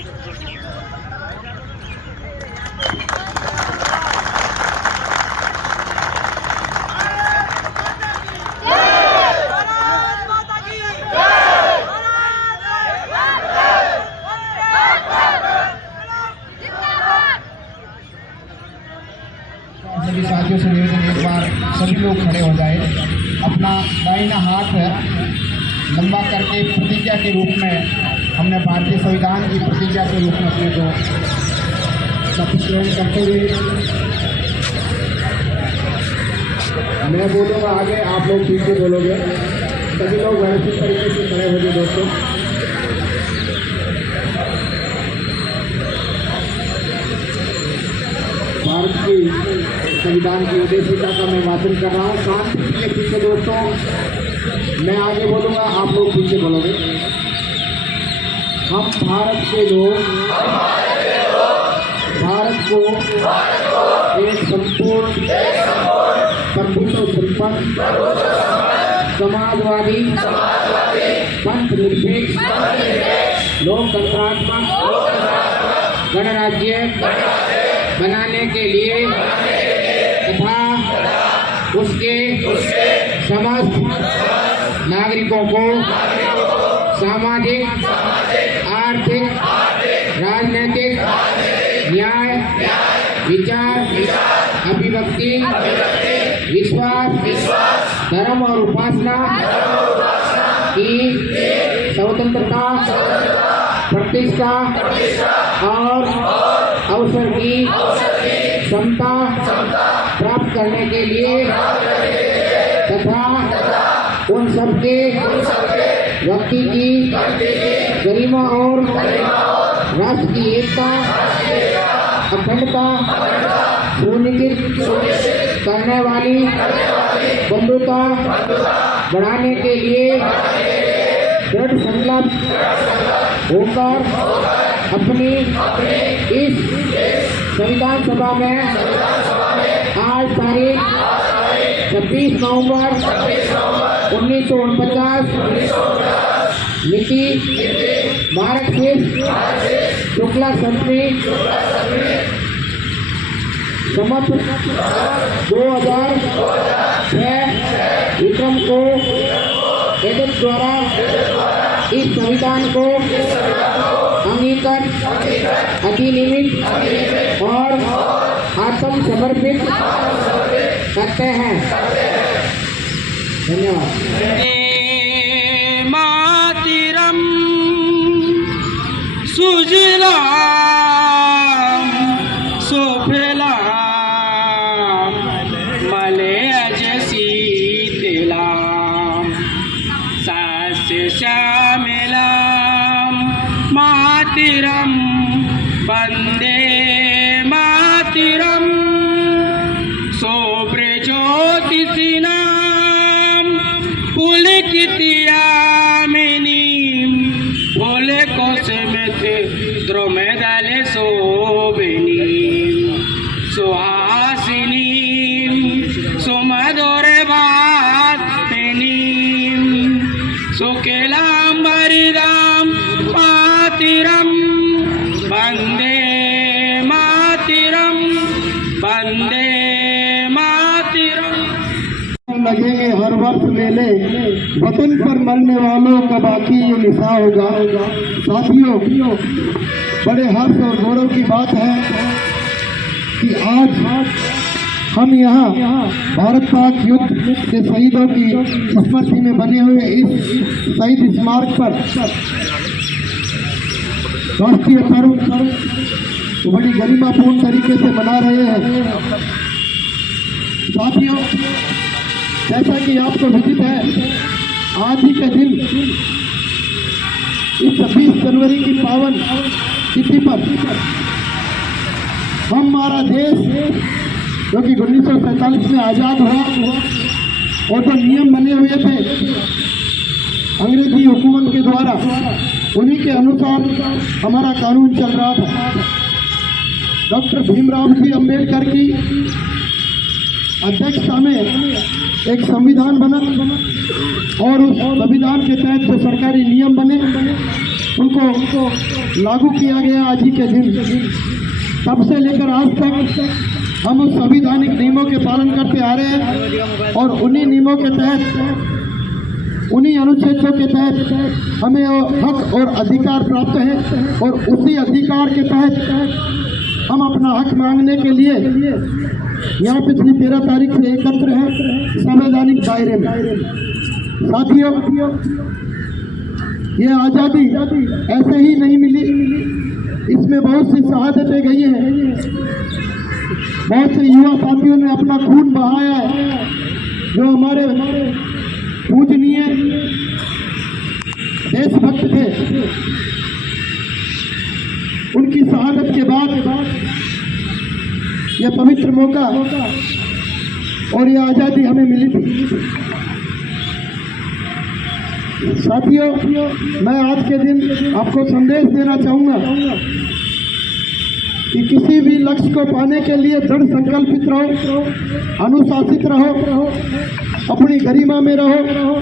सभी साथियों से निवेदन, एक बार सभी लोग खड़े हो जाए, अपना दाहिना हाथ लंबा करके प्रतिज्ञा के रूप में हमने भारतीय संविधान की प्रतिज्ञा के रूप में अपने को शपथ करते हुए मैं बोलूँगा आगे, आप लोग पीछे बोलोगे। सभी लोग व्यवस्थित तरीके से खड़े हो जाए दोस्तों। भारत की संविधान की उद्देशिका का मैं वाचन कर रहा हूँ। शांति के पीछे दोस्तों, मैं आगे बोलूँगा, आप लोग पीछे बोलोगे। हम भारत के लोग भारत को एक संपूर्ण प्रभुत्व संपन्न समाजवादी पंथ निरपेक्ष लोकतंत्रात्मक गणराज्य बनाने के लिए तथा उसके समस्त नागरिकों को सामाजिक, आर्थिक, राजनीतिक न्याय, विचार, अभिव्यक्ति, विश्वास, धर्म और उपासना की स्वतंत्रता, प्रतिष्ठा और अवसर की क्षमता प्राप्त करने के लिए तथा उन सबके व्यक्ति की गरिमा और राष्ट्र की एकता, अखंडता सुनिश्चित करने वाली बंधुता बढ़ाने के लिए दृढ़ संकल्प होकर अपनी इस संविधान सभा में आज तारीख 26 नवंबर 1949 मिति मार्ग शुक्ला सप्तमी संवत 2006 विक्रम को एजेंट द्वारा इस संविधान को अंगीकृत, अधिनियमित और आत्म समर्पित करते हैं। धन्यवाद। मातरम सुजला सोफेला मले अजसी तेला सास्य श्यामेला मातरम वंदे मातरम सोब्र ज्योतिषिना पुलकितिया बोले कोसमेत द्रोमेदाले शोभिनी सुहासिनी सुमधुरे भासिनी सुकेलांबरिदाम मातरम वंदे मातरम वंदे मातरम। लगेंगे हर वर्ष मेले, वतन पर मरने वालों का बाकी ये निशा होगा। साथियों, बड़े हर्ष और गौरव की बात है कि आज हम यहाँ भारत पाक युद्ध के शहीदों की स्मृति में बने हुए इस शहीद स्मारक पर राष्ट्रीय पर्व बड़ी गरिमापूर्ण तरीके से मना रहे हैं। साथियों, जैसा कि आपको विदित है, आज ही के दिन इस 26 जनवरी की पावन तिथि पर हमारा देश जो कि 1947 में आज़ाद हुआ और जो नियम बने हुए थे अंग्रेजी हुकूमत के द्वारा, उन्हीं के अनुसार हमारा कानून चल रहा था। डॉक्टर भीमराव जी अम्बेडकर की अध्यक्षता में एक संविधान बना और उस संविधान के तहत जो सरकारी नियम बने उनको लागू किया गया आज ही के दिन। तब से लेकर आज तक हम उस संवैधानिक नियमों के पालन करते आ रहे हैं और उन्हीं नियमों के तहत, उन्हीं अनुच्छेदों के तहत हमें हक और अधिकार प्राप्त है और उसी अधिकार के तहत हम अपना हक मांगने के लिए यहाँ पिछली 13 तारीख से एकत्र हैं संवैधानिक दायरे में। साथियों, ये आज़ादी ऐसे ही नहीं मिली, इसमें बहुत सी शहादतें गई हैं, बहुत से युवा साथियों ने अपना खून बहाया है, जो हमारे पूजनीय देशभक्त थे। उनकी शहादत के बाद यह पवित्र मौका और यह आज़ादी हमें मिली थी। साथियों, मैं आज के दिन आपको संदेश देना चाहूँगा कि किसी भी लक्ष्य को पाने के लिए दृढ़ संकल्पित रहो, अनुशासित रहो, अपनी गरिमा में रहो,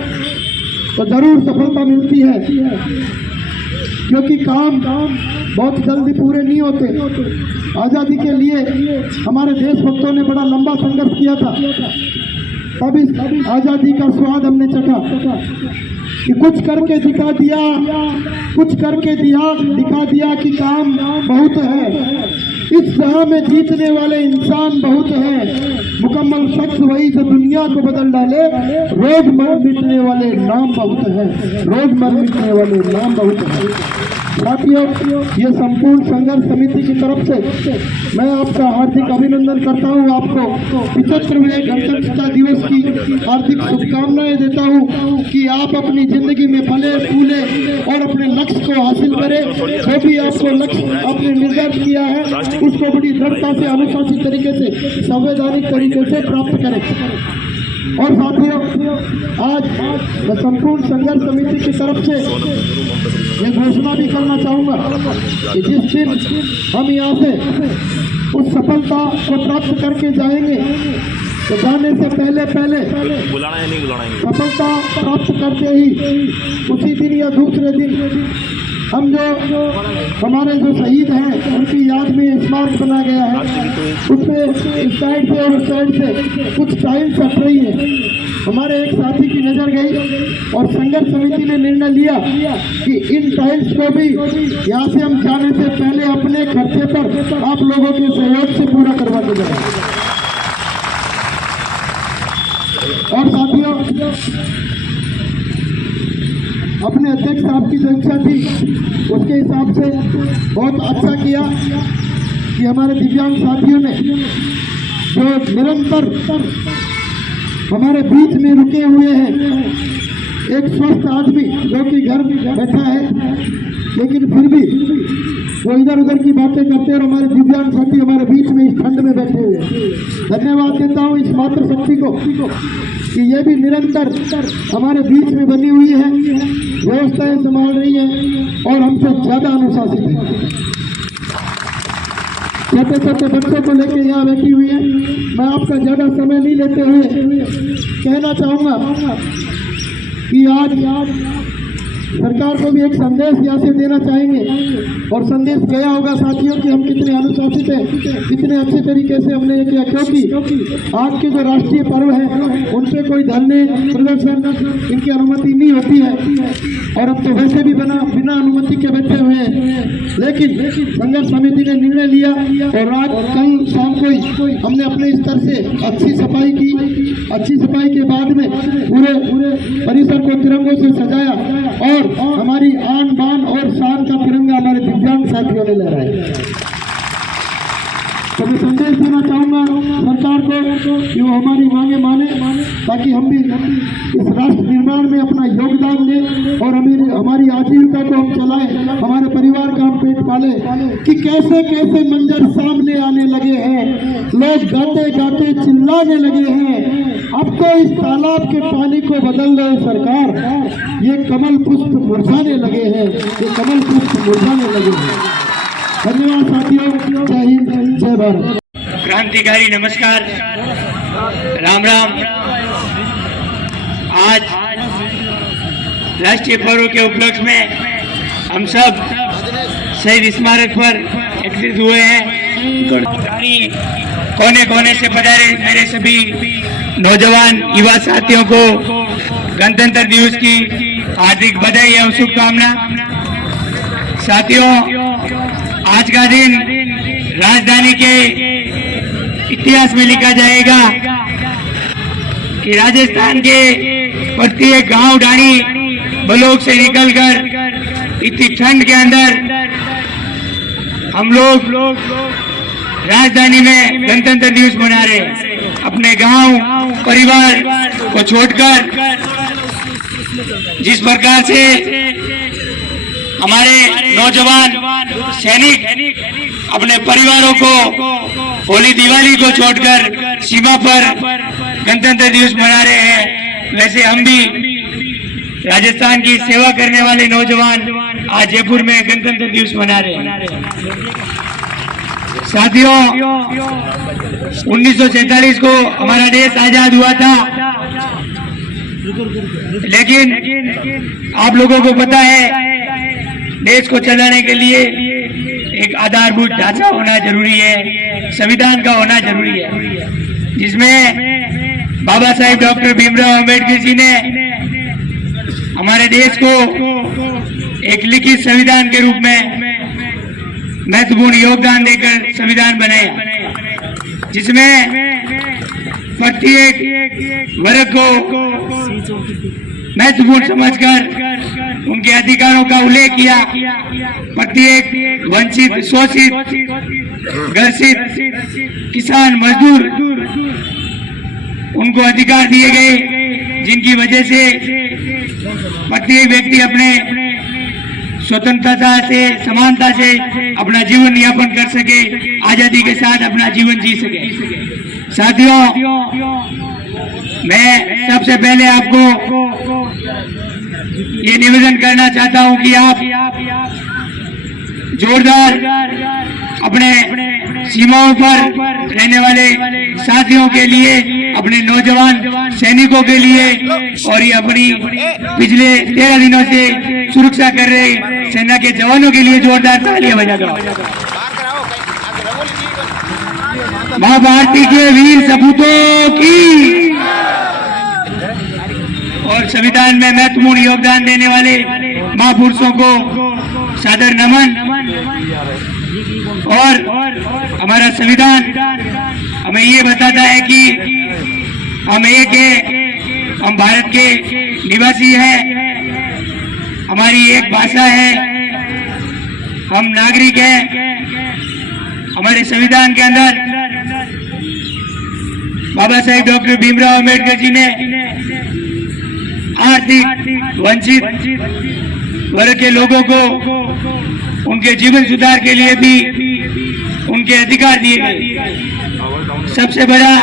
तो जरूर सफलता मिलती है। क्योंकि काम बहुत जल्दी पूरे नहीं होते। आज़ादी के लिए हमारे देशभक्तों ने बड़ा लंबा संघर्ष किया था, तब इस आज़ादी का स्वाद हमने चखा कि कुछ करके दिखा दिया, कुछ करके दिखा दिया कि काम बहुत है। इस जहां में जीतने वाले इंसान बहुत हैं, मुकम्मल शख्स वही जो दुनिया को बदल डाले। रोज मर मिटने वाले नाम बहुत हैं, रोज मर मिटने वाले नाम बहुत हैं। साथियों, ये संपूर्ण संघर्ष समिति की तरफ से मैं आपका हार्दिक अभिनंदन करता हूँ। आपको 75वें गणतंत्रता दिवस की हार्दिक शुभकामनाएं देता हूँ कि आप अपनी जिंदगी में फले फूले और अपने लक्ष्य को हासिल करें। जो भी आपको लक्ष्य आपने निर्धारित किया है उसको बड़ी दृढ़ता से, अनुशासित तरीके से, संवैधानिक तरीके से प्राप्त करें। और साथियों, आज मैं संपूर्ण संघर्ष समिति की तरफ से ये घोषणा भी करना चाहूँगा कि जिस दिन हम यहाँ से उस सफलता को प्राप्त करके जाएंगे, तो जाने से पहले सफलता प्राप्त करते ही उसी दिन या दूसरे दिन हम जो हमारे जो शहीद हैं उनकी याद में स्मारक बना गया है, उसमें इस साइड से और उस साइड से कुछ टाइल्स हट रही है। हमारे एक साथी की नज़र गई और संघर्ष समिति ने निर्णय लिया कि इन टाइल्स को भी यहाँ से हम जाने से पहले अपने खर्चे पर आप लोगों के सहयोग से पूरा करवा के जाएंगे। और साथियों, अपने अध्यक्ष साहब की जो इच्छा थी उसके हिसाब से बहुत अच्छा किया कि हमारे दिव्यांग साथियों ने जो निरंतर हमारे बीच में रुके हुए हैं, एक स्वस्थ आदमी जो कि घर बैठा है लेकिन फिर भी वो इधर उधर की बातें करते हैं और हमारे दिव्यांग साथी हमारे बीच में इस ठंड में बैठे हुए हैं। धन्यवाद देता हूँ इस मातृ शक्ति को कि ये भी निरंतर हमारे बीच में बनी हुई है, व्यवस्थाएं संभाल रही है और हमसे ज़्यादा अनुशासित है। छोटे छोटे बच्चों को लेकर यहाँ बैठी हुई है। मैं आपका ज़्यादा समय नहीं लेते हुए कहना चाहूँगा कि आज सरकार को भी एक संदेश यहाँ से देना चाहेंगे और संदेश गया होगा साथियों कि हम कितने अनुशासित हैं, कितने अच्छे तरीके से हमने ये किया। क्योंकि आज के जो राष्ट्रीय पर्व हैं उन पे कोई धरने प्रदर्शन इनकी अनुमति नहीं होती है और अब तो वैसे भी बिना अनुमति के बैठे हुए हैं। लेकिन संघर्ष समिति ने निर्णय लिया और रात कल शाम को हमने अपने स्तर से अच्छी सफाई की। अच्छी सफाई के बाद में पूरे परिसर को तिरंगों से सजाया और हमारी आन बान और शान का तिरंगा हमारे दिव्यांग साथियों ने लहराया। तो मैं संदेश देना चाहूँगा सरकार को कि वो हमारी मांगे माने ताकि हम भी इस राष्ट्र निर्माण में अपना योगदान दें और हमारी आजीविका को हम चलाएं, हमारे परिवार का हम पेट पालें। कि कैसे कैसे मंजर सामने आने लगे हैं, लोग गाते गाते चिल्लाने लगे हैं, अब तो इस तालाब के पानी को बदल रहे सरकार, ये कमल पुष्प मुरझाने लगे हैं, ये कमल पुष्प मुरझाने लगे हैं। धन्यवाद साथियों, जय हिंद, जय भारत। क्रांतिकारी नमस्कार, राम राम। आज राष्ट्रीय पर्व के उपलक्ष्य में हम सब शहीद स्मारक पर एकत्रित हुए हैं। कोने कोने से पधारे मेरे सभी नौजवान युवा साथियों को गणतंत्र दिवस की हार्दिक बधाई एवं शुभकामना। साथियों, आज का दिन राजधानी के इतिहास में लिखा जाएगा कि राजस्थान के प्रत्येक गांव ढाणी ब्लॉक से निकलकर इतनी ठंड के अंदर हम लोग राजधानी में गणतंत्र दिवस मना रहे हैं। अपने गांव परिवार को छोड़कर जिस प्रकार से हमारे नौजवान सैनिक अपने परिवारों को होली दिवाली को छोड़कर सीमा पर गणतंत्र दिवस मना रहे हैं, वैसे हम भी राजस्थान की सेवा करने वाले नौजवान आज जयपुर में गणतंत्र दिवस मना रहे हैं। साथियों, 1947 को हमारा देश आजाद हुआ था, लेकिन आप लोगों को पता है देश को चलाने के लिए एक आधारभूत ढांचा होना जरूरी है, संविधान का होना जरूरी है, जिसमें बाबा साहेब डॉक्टर भीमराव अंबेडकर जी ने हमारे देश को एक लिखित संविधान के रूप में महत्वपूर्ण योगदान देकर संविधान बनाया, जिसमें प्रत्येक वर्ग को महत्वपूर्ण समझकर उनके अधिकारों का उल्लेख किया। प्रत्येक वंचित, शोषित, ग्रसित किसान, मजदूर, उनको अधिकार दिए गए, जिनकी वजह से प्रत्येक व्यक्ति अपने स्वतंत्रता से, समानता से अपना जीवन यापन कर सके, आजादी के साथ अपना जीवन जी सके। साथियों, मैं सबसे पहले आपको ये निवेदन करना चाहता हूं कि आप जोरदार अपने सीमाओं पर रहने वाले साथियों के लिए, अपने नौजवान सैनिकों के लिए और ये अपनी पिछले 13 दिनों से सुरक्षा कर रहे सेना के जवानों के लिए जोरदार तालियां बजा दो। मां भारती के वीर सपूतों की और संविधान में महत्वपूर्ण योगदान देने वाले महापुरुषों को सादर नमन। और हमारा संविधान हमें ये बताता है कि हम एक है, हम भारत के निवासी हैं, हमारी एक भाषा है, हम नागरिक हैं। हमारे संविधान के अंदर बाबा साहेब डॉक्टर भीमराव अंबेडकर जी ने आर्थिक वंचित वर्ग के लोगों को उनके जीवन सुधार के लिए भी उनके अधिकार दिए गए। सबसे बड़ा,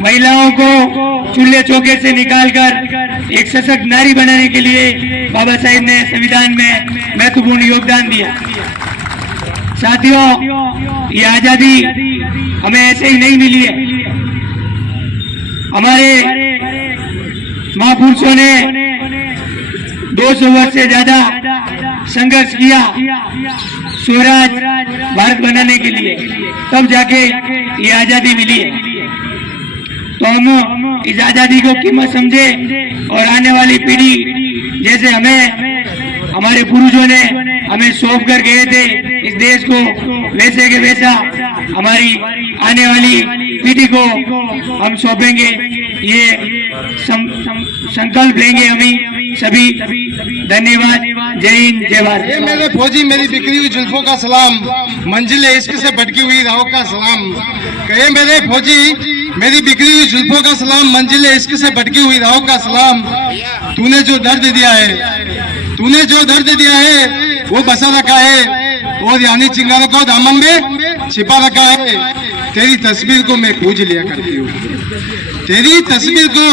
महिलाओं को चूल्हे चौके से निकालकर एक सशक्त नारी बनाने के लिए बाबा साहेब ने संविधान में महत्वपूर्ण योगदान दिया। साथियों, ये आजादी हमें ऐसे ही नहीं मिली है। हमारे महापुरुषों ने 200 वर्ष से ज्यादा संघर्ष किया स्वराज भारत बनाने के लिए, तब जाके ये आजादी मिली है। तो हम इस आजादी को कीमत समझे और आने वाली पीढ़ी, जैसे हमें हमारे पूर्वजों ने हमें सौंप कर गए थे इस देश को, वैसे के वैसा हमारी आने वाली पीढ़ी को हम सौंपेंगे। ये संकल्प लेंगे हम सभी। धन्यवाद। जय हिंद, जय भारत। ये मेरे फौजी मेरी बिखरी हुई जुल्फों का सलाम, मंजिले इश्क से भटकी हुई राहों का सलाम। कहे मेरे फौजी मेरी बिखरी हुई जुल्फों का सलाम, मंजिले इश्क से भटकी हुई राहों का सलाम। तूने जो दर्द दिया है, तूने जो दर्द दिया है वो बसा रखा है और यानी चिंगारों को दामन में छिपा रखा है। तेरी तस्वीर को मैं पूज लिया करती हूँ, तेरी तस्वीर को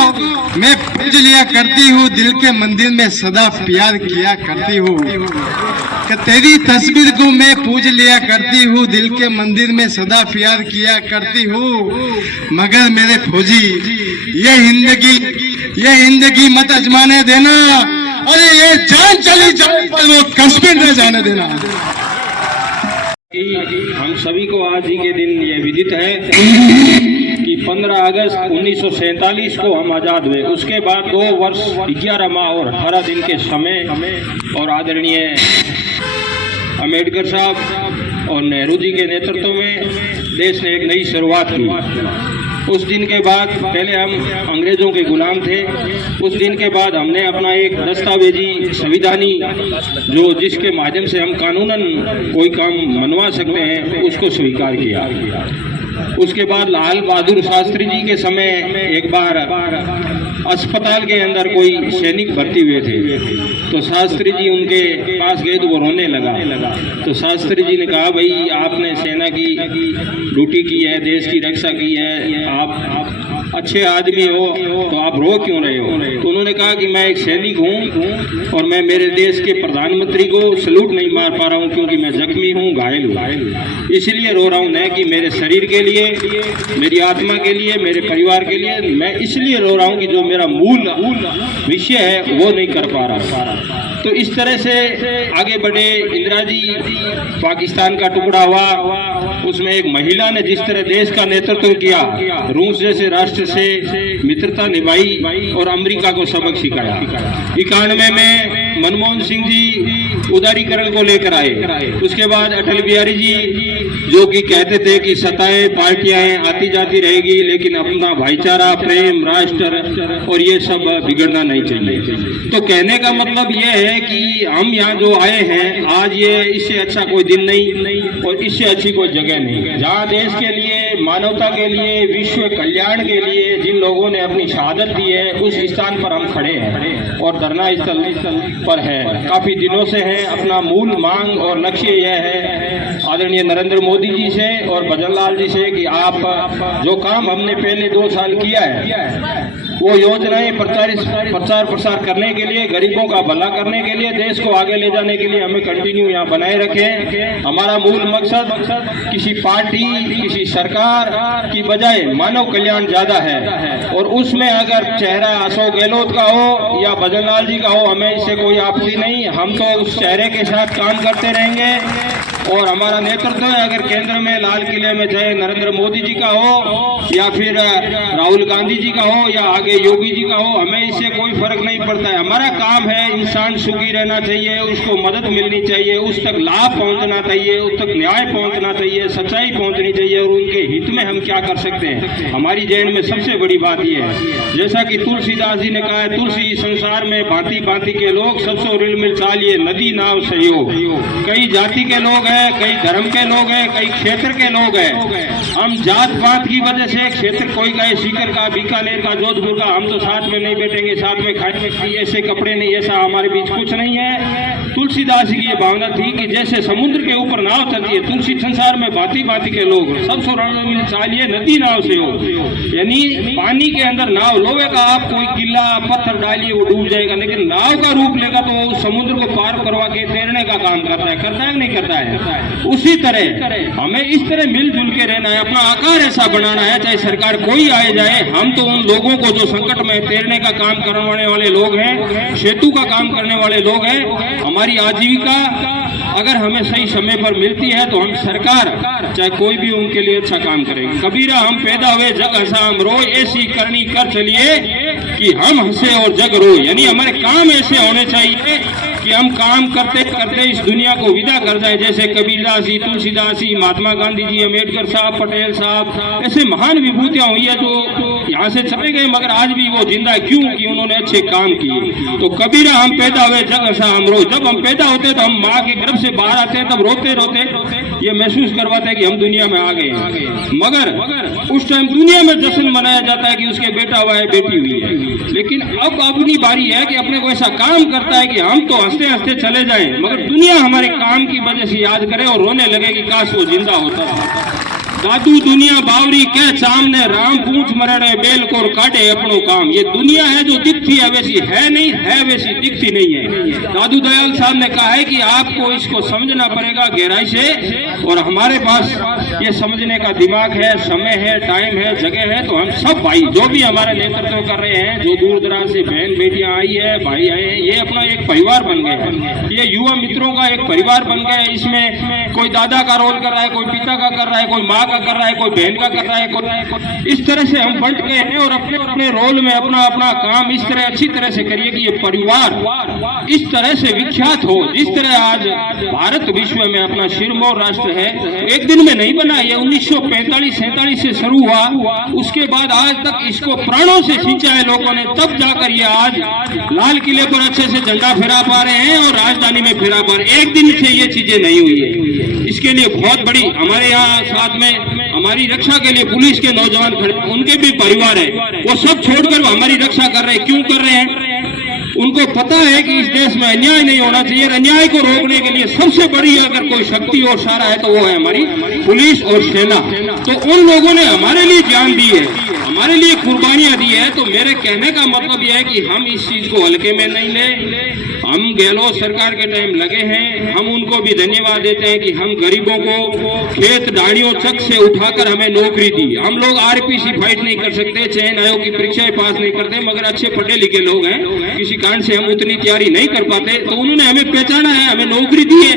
मैं पूज लिया करती हूँ, दिल के मंदिर में सदा प्यार किया करती हूँ। कि तेरी तस्वीर को मैं पूज लिया करती हूँ, दिल के मंदिर में सदा प्यार किया करती हूँ। मगर मेरे फौजी ये जिंदगी मत अजमाने देना, अरे ये जान चली जाए पर वो कश्मीर न जाने देना। हम सभी को आज ही के दिन ये विदित है कि 15 अगस्त 1947 को हम आज़ाद हुए। उसके बाद 2 वर्ष 11 माह और 18 दिन के समय और आदरणीय अम्बेडकर साहब और नेहरू जी के नेतृत्व में देश ने एक नई शुरुआत की। उस दिन के बाद पहले हम अंग्रेज़ों के गुलाम थे। उस दिन के बाद हमने अपना एक दस्तावेजी संविधानी जो जिसके माध्यम से हम कानूनन कोई काम मनवा सकते हैं उसको स्वीकार किया। उसके बाद लाल बहादुर शास्त्री जी के समय एक बार अस्पताल के अंदर कोई सैनिक भर्ती हुए थे, तो शास्त्री जी उनके पास गए तो वो रोने लगा। तो शास्त्री जी ने कहा, भाई आपने सेना की ड्यूटी की है, देश की रक्षा की है, आप अच्छे आदमी हो, तो आप रो क्यों रहे हो? तो उन्होंने कहा कि मैं एक सैनिक हूँ और मैं मेरे देश के प्रधानमंत्री को सलूट नहीं मार पा रहा हूँ क्योंकि मैं जख्मी हूँ, घायल हूँ, इसलिए रो रहा हूँ। न कि मेरे शरीर के लिए, मेरी आत्मा के लिए, मेरे परिवार के लिए, मैं इसलिए रो रहा हूँ कि जो मेरा मूल विषय है वो नहीं कर पा रहा। तो इस तरह से आगे बढ़े। इंदिरा जी, पाकिस्तान का टुकड़ा हुआ, उसमें एक महिला ने जिस तरह देश का नेतृत्व किया, रूस जैसे राष्ट्र से मित्रता निभाई और अमेरिका को सबक सिखाया। 91 में मनमोहन सिंह जी उदारीकरण को लेकर आए। उसके बाद अटल बिहारी जी जो कि कहते थे कि सत्ताएं पार्टियां आती जाती रहेगी लेकिन अपना भाईचारा, प्रेम, राष्ट्र और ये सब बिगड़ना नहीं चाहिए। तो कहने का मतलब ये है कि हम यहाँ जो आए हैं आज, ये इससे अच्छा कोई दिन नहीं और इससे अच्छी कोई जगह नहीं, जहाँ देश के लिए, मानवता के लिए, विश्व कल्याण के लिए जिन लोगों ने अपनी शहादत दी है उस स्थान पर हम खड़े हैं और धरना स्थल पर है। काफी दिनों से है। अपना मूल मांग और लक्ष्य यह है आदरणीय नरेंद्र मोदी जी से और भजन लाल जी से कि आप जो काम हमने पहले 2 साल किया है वो योजनाएं प्रचार प्रसार करने के लिए, गरीबों का भला करने के लिए, देश को आगे ले जाने के लिए हमें कंटिन्यू यहाँ बनाए रखें। हमारा मूल मकसद किसी पार्टी, किसी सरकार की बजाय मानव कल्याण ज्यादा है और उसमें अगर चेहरा अशोक गहलोत का हो या भजन लाल जी का हो, हमें इससे कोई आपत्ति नहीं। हम तो उस चेहरे के साथ काम करते रहेंगे और हमारा नेतृत्व है। अगर केंद्र में लाल किले में चाहे नरेंद्र मोदी जी का हो या फिर राहुल गांधी जी का हो या आगे योगी जी का हो, हमें इससे कोई फर्क नहीं पड़ता है। हमारा काम है इंसान सुखी रहना चाहिए, उसको मदद मिलनी चाहिए, उस तक लाभ पहुंचना चाहिए, उस तक न्याय पहुंचना चाहिए, सच्चाई पहुंचनी चाहिए और उनके हित में हम क्या कर सकते हैं। हमारी जैन में सबसे बड़ी बात यह है, जैसा कि तुलसीदास जी ने कहा है, तुलसी संसार में भांति भांति के लोग, सबसे रिल मिल चालिए नदी नाव सहयोग। कई जाति के लोग हैं, कई धर्म के लोग हैं, कई क्षेत्र के लोग हैं। हम जात पात की वजह से क्षेत्र, कोई कहे सीकर का, बीकानेर का, जोधपुर का, हम तो साथ में नहीं बैठेंगे, साथ में खाएंगे, ऐसे कपड़े नहीं, ऐसा हमारे बीच कुछ नहीं है। तुलसीदास की ये भावना थी कि जैसे समुद्र के ऊपर नाव चलती है, तुलसी संसार में भांति भांति के लोग, सब चालिए नदी नाव से हो, यानी पानी के अंदर नाव लोवेगा आप, कोई किला पत्थर डालिए वो डूब जाएगा, लेकिन नाव का रूप लेगा तो समुद्र को पार करवा के तैरने का काम करता है नहीं करता है। उसी तरह हमें इस तरह मिलजुल के रहना है, अपना आकार ऐसा बनाना है, चाहे सरकार कोई आए जाए, हम तो उन लोगों को जो संकट में तैरने का काम करने वाले लोग हैं, सेतु का काम करने वाले लोग हैं, हमारी आजीविका अगर हमें सही समय पर मिलती है तो हम सरकार चाहे कोई भी उनके लिए अच्छा काम करेंगे। कबीरा हम पैदा हुए जग हंसा हम रोए, ऐसी करनी कर चलिए कि हम हंसे और जग रोए। यानी हमारे काम ऐसे होने चाहिए कि हम काम करते करते इस दुनिया को विदा कर जाए। जैसे कबीरदास जी, तुलसीदास जी, महात्मा गांधी जी, अम्बेडकर साहब, पटेल साहब, ऐसे महान विभूतियां हुई है जो यहाँ से चले गए मगर आज भी वो जिंदा क्यों कि उन्होंने अच्छे काम किए। तो कबीरा हम पैदा हुए जग हंसा हम रोए। जब हम पैदा होते तो हम माँ के गर्भ से बाहर आते हैं तब रोते रोते ये महसूस करवाते हैं कि हम दुनिया में आ गए हैं, मगर उस टाइम दुनिया में जश्न मनाया जाता है कि उसके बेटा हुआ है, बेटी हुई है। लेकिन अब अपनी बारी है कि अपने को ऐसा काम करता है कि हम तो हंसते हंसते चले जाएं मगर दुनिया हमारे काम की वजह से याद करे और रोने लगे कि काश वो जिंदा होता। दादू दुनिया बावरी के सामने राम पूछ मरड़े बेल को काटे अपनों काम। ये दुनिया है जो दिखती है वैसी है नहीं, है वैसी दिखती नहीं है। दादू दयाल साहब ने कहा है कि आपको इसको समझना पड़ेगा गहराई से, और हमारे पास ये समझने का दिमाग है, समय है, टाइम है, जगह है। तो हम सब भाई जो भी हमारे नेतृत्व कर रहे हैं, जो दूर दराज से बहन बेटियां आई है, भाई आए हैं, ये अपना एक परिवार बन गए हैं। ये युवा मित्रों का एक परिवार बन गया है। इसमें कोई दादा का रोल कर रहा है, कोई पिता का कर रहा है, कोई माँ का कर रहा है, कोई बहन का कर रहा है, कोई इस तरह से हम बंट गए हैं। और अपने अपने रोल में अपना अपना काम इस तरह अच्छी तरह से करिए कि ये परिवार इस तरह से विख्यात हो। जिस तरह आज भारत विश्व में अपना सिरमौर राष्ट्र है, एक दिन में नहीं बना, ये 1945-47 से शुरू हुआ। उसके बाद आज तक इसको प्राणों से सींचा है लोगों ने, तब जाकर ये आज लाल किले पर अच्छे से झंडा फहरा पा रहे हैं और राजधानी में फहरा पा रहे हैं। एक दिन से ये चीजें नहीं हुई है। इसके लिए बहुत बड़ी हमारे यहाँ साथ में हमारी रक्षा के लिए पुलिस के नौजवान खड़े, उनके भी परिवार है, वो सब छोड़कर हमारी रक्षा कर रहे हैं। क्यों कर रहे हैं? उनको पता है कि इस देश में अन्याय नहीं होना चाहिए। अन्याय को रोकने के लिए सबसे बड़ी अगर कोई शक्ति और सारा है तो वो है हमारी पुलिस और सेना। तो उन लोगों ने हमारे लिए जान दी है, हमारे लिए कुर्बानियां दी है। तो मेरे कहने का मतलब यह है कि हम इस चीज को हल्के में नहीं ले। हम गहलोत सरकार के टाइम लगे हैं, हम उनको भी धन्यवाद देते हैं कि हम गरीबों को खेत डाड़ियों चक से उठाकर हमें नौकरी दी। हम लोग आरपीसी फाइट नहीं कर सकते, चयन आयोग की परीक्षाएं पास नहीं करते, मगर अच्छे पढ़े लिखे लोग हैं, किसी कारण से हम उतनी तैयारी नहीं कर पाते, तो उन्होंने हमें पहचाना है, हमें नौकरी दी है।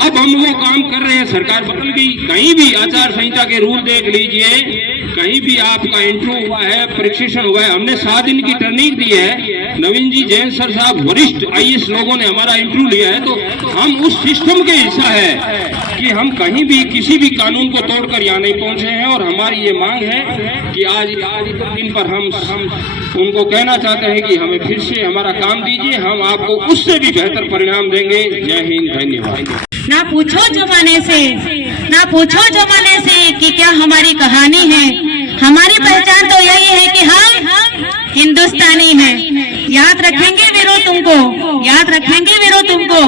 अब हम वो काम कर रहे हैं। सरकार बदल गई, कहीं भी आचार संहिता के रूल देख लीजिए, कहीं भी आपका इंटरव्यू हुआ है, प्रशिक्षण हुआ है, हमने 7 दिन की ट्रेनिंग दी है। नवीन जी जैन सर साहब वरिष्ठ आईएएस लोगों ने हमारा इंटरव्यू लिया है। तो हम उस सिस्टम के हिस्सा है कि हम कहीं भी किसी भी कानून को तोड़कर यहाँ नहीं पहुंचे हैं। और हमारी ये मांग है कि आज दिन पर हम उनको कहना चाहते हैं कि हमें फिर से हमारा काम दीजिए, हम आपको उससे भी बेहतर परिणाम देंगे। जय हिंद, धन्यवाद। ना पूछो जमाने से, ना पूछो जमाने से कि क्या हमारी कहानी है। हमारी पहचान तो यही है कि हम हिंदुस्तानी हैं। याद रखेंगे वीरों तुमको, याद रखेंगे वीरों तुमको,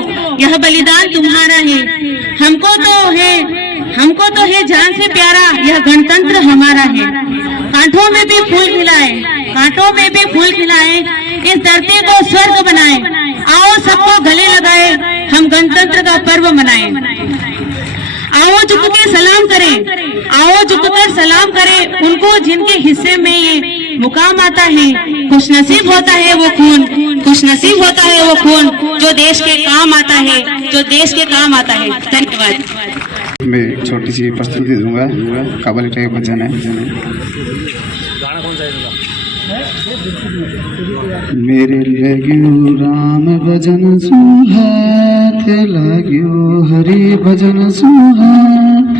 यह बलिदान तुम्हारा है। हमको तो है जान से प्यारा, यह गणतंत्र हमारा है। कांटों में भी फूल खिलाए, कांटों में भी फूल खिलाए, इस धरती को स्वर्ग बनाए। आओ सबको गले लगाए, हम गणतंत्र का पर्व मनाएं। आओ झुककर सलाम करें, आओ झुककर सलाम करें उनको जिनके हिस्से में ये मुकाम आता है। खुशनसीब होता है वो खून, खुशनसीब होता है वो खून जो देश के काम आता है, जो देश के काम आता है। धन्यवाद। मैं एक छोटी सी प्रस्तुति दूंगा, कव्वाली टाइप भजन है। मेरे लग्यो राम भजन सुहात, लाग्यो हरि भजन सुहात,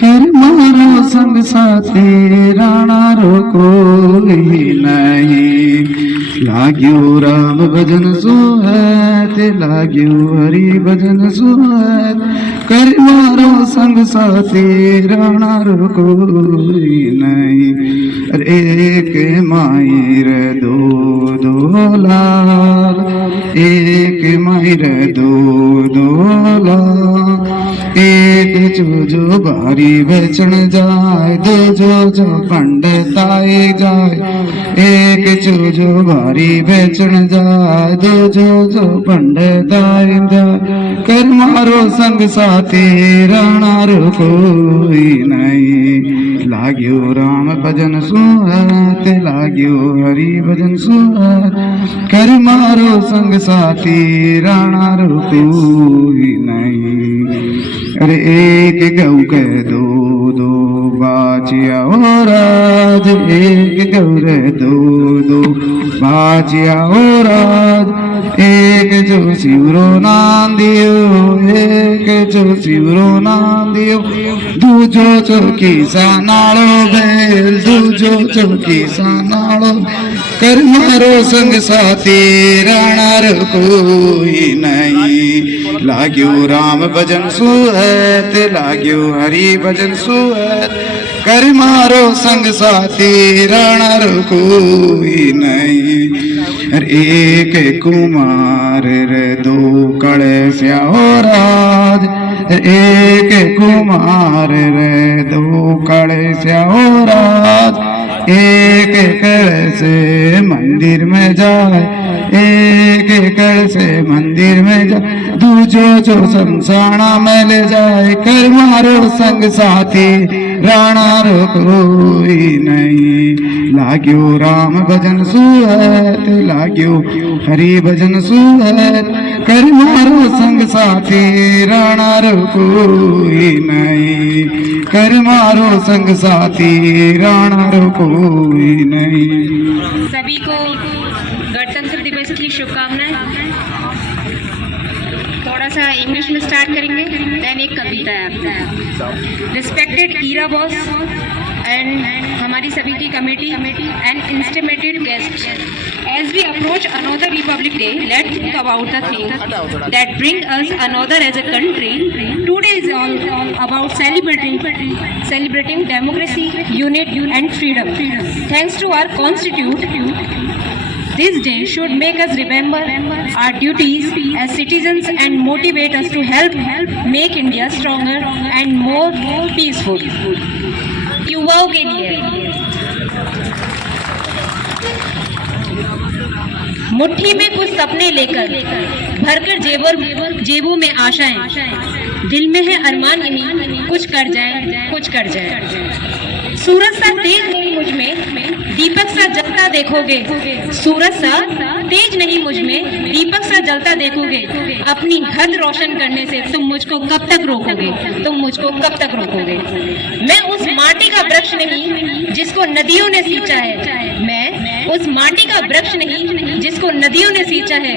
कर मारो संग साथी राणा रो कोई नहीं। लाग्यो राम भजन सुहात, लाग्यो हरि भजन सुहात, कर मारो संग साथी राणा रो कोई नहीं। एक माई रे दो लाल, एक माई रे दो लाल, एक जो बारी बेचण जाए, दो जो पंडित आए जाए। एक जो बारी बेचण जाए, दो जो पंडित आए जाए। कर मारो संग साथी राणा रो कोई नहीं। लाग्यो राम भजन सुहात, लाग्यो हरि भजन सुहात, कर मारो संग साथी राणा रो कोई नहीं। अरे एक गौ के दो बाजिया और राज, एक गौ रे दो बाजिया और राज। एक जो शिवरो नाम दियो, एक जो शिवरो नाम दियो, दूजो चौकी सानालो बेल, दूजो चौकी सानालो। कर मारो संग साथी राणा रो कोई नहीं। लाग्यो राम भजन सुहात, लाग्यो हरि भजन सुहात, कर मारो संग साथी राणा रो कोई नहीं। एक कुमार रे दो कड़े स्याहो राज, एक कुमार रे दो कड़े स्याहो राज, एक कड़े से मंदिर में जाए, एक कड़े से मंदिर में जाए, दूजो जो शमशाना में ले जाए, कर मारो संग साथी राणा रो कोई नहीं, लाग्यो राम भजन सुहत, लाग्यो हरि भजन सुहत, कर मारो संग साथी राणा रो कोई नहीं, कर मारो संग साथी राणा रो कोई नहीं। सभी को गणतंत्र दिवस की शुभकामनाएं। थोड़ा सा इंग्लिश में स्टार्ट करेंगे, देन एक कविता है आपका। रिस्पेक्टेड ईरा बॉस एंड हमारी सभी की committee and estimated guest, as we approach another Republic Day, let's think about the things that bring us another as a country. Today is all about celebrating democracy, unity and freedom. Thanks to our Constitution, this day should make us remember our duties as citizens and motivate us to help make India stronger and more peaceful. युवाओं के लिए मुट्ठी में कुछ सपने लेकर भरकर जेबों में आशाएं, दिल में है अरमान यही कुछ कर जाए। सूरज सा तेज नहीं मुझ में, दीपक सा जलता देखोगे, सूरज सा तेज नहीं मुझ में, दीपक सा जलता देखोगे, अपनी हद रोशन करने से तुम मुझको कब तक रोकोगे, मैं उस माटी का वृक्ष नहीं जिसको नदियों ने सींचा है, मैं उस माटी का वृक्ष नहीं जिसको नदियों ने सींचा है,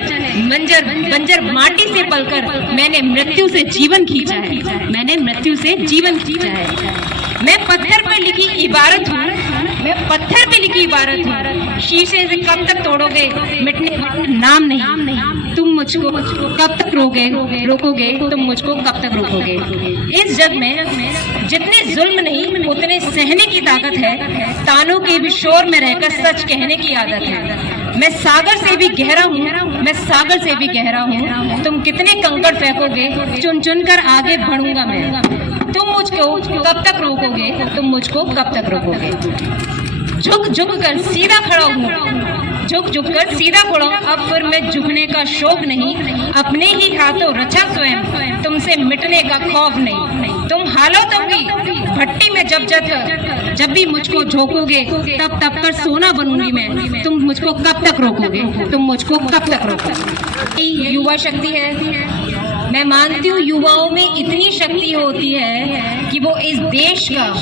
बंजर माटी से पलकर मैंने मृत्यु से जीवन खींचा है, मैं पत्थर पर लिखी इबारत हूँ, शीशे से कब तक तोड़ोगे, मिटने का नाम नहीं, तुम मुझको कब तक रोकोगे, इस जग में जितने जुल्म नहीं उतने सहने की ताकत है, तानों के भी शोर में रहकर सच कहने की आदत है, मैं सागर से भी गहरा हूँ, तुम कितने कंकड़ फेंकोगे, चुन कर आगे बढ़ूंगा मैं, तुम मुझको कब तक रोकोगे, झुक कर सीधा खड़ा हूँ, अब फिर मैं झुकने का शौक नहीं, अपने ही हाथों रचा स्वयं, तुमसे मिटने का खौफ नहीं, तुम हालो तब भी भट्टी में जब भी मुझको झोंकोगे, तब कर सोना बनूंगी मैं, तुम मुझको कब तक रोकोगे। युवा शक्ति है, मैं मानती हूँ युवाओं में इतनी शक्ति होती है कि वो इस देश का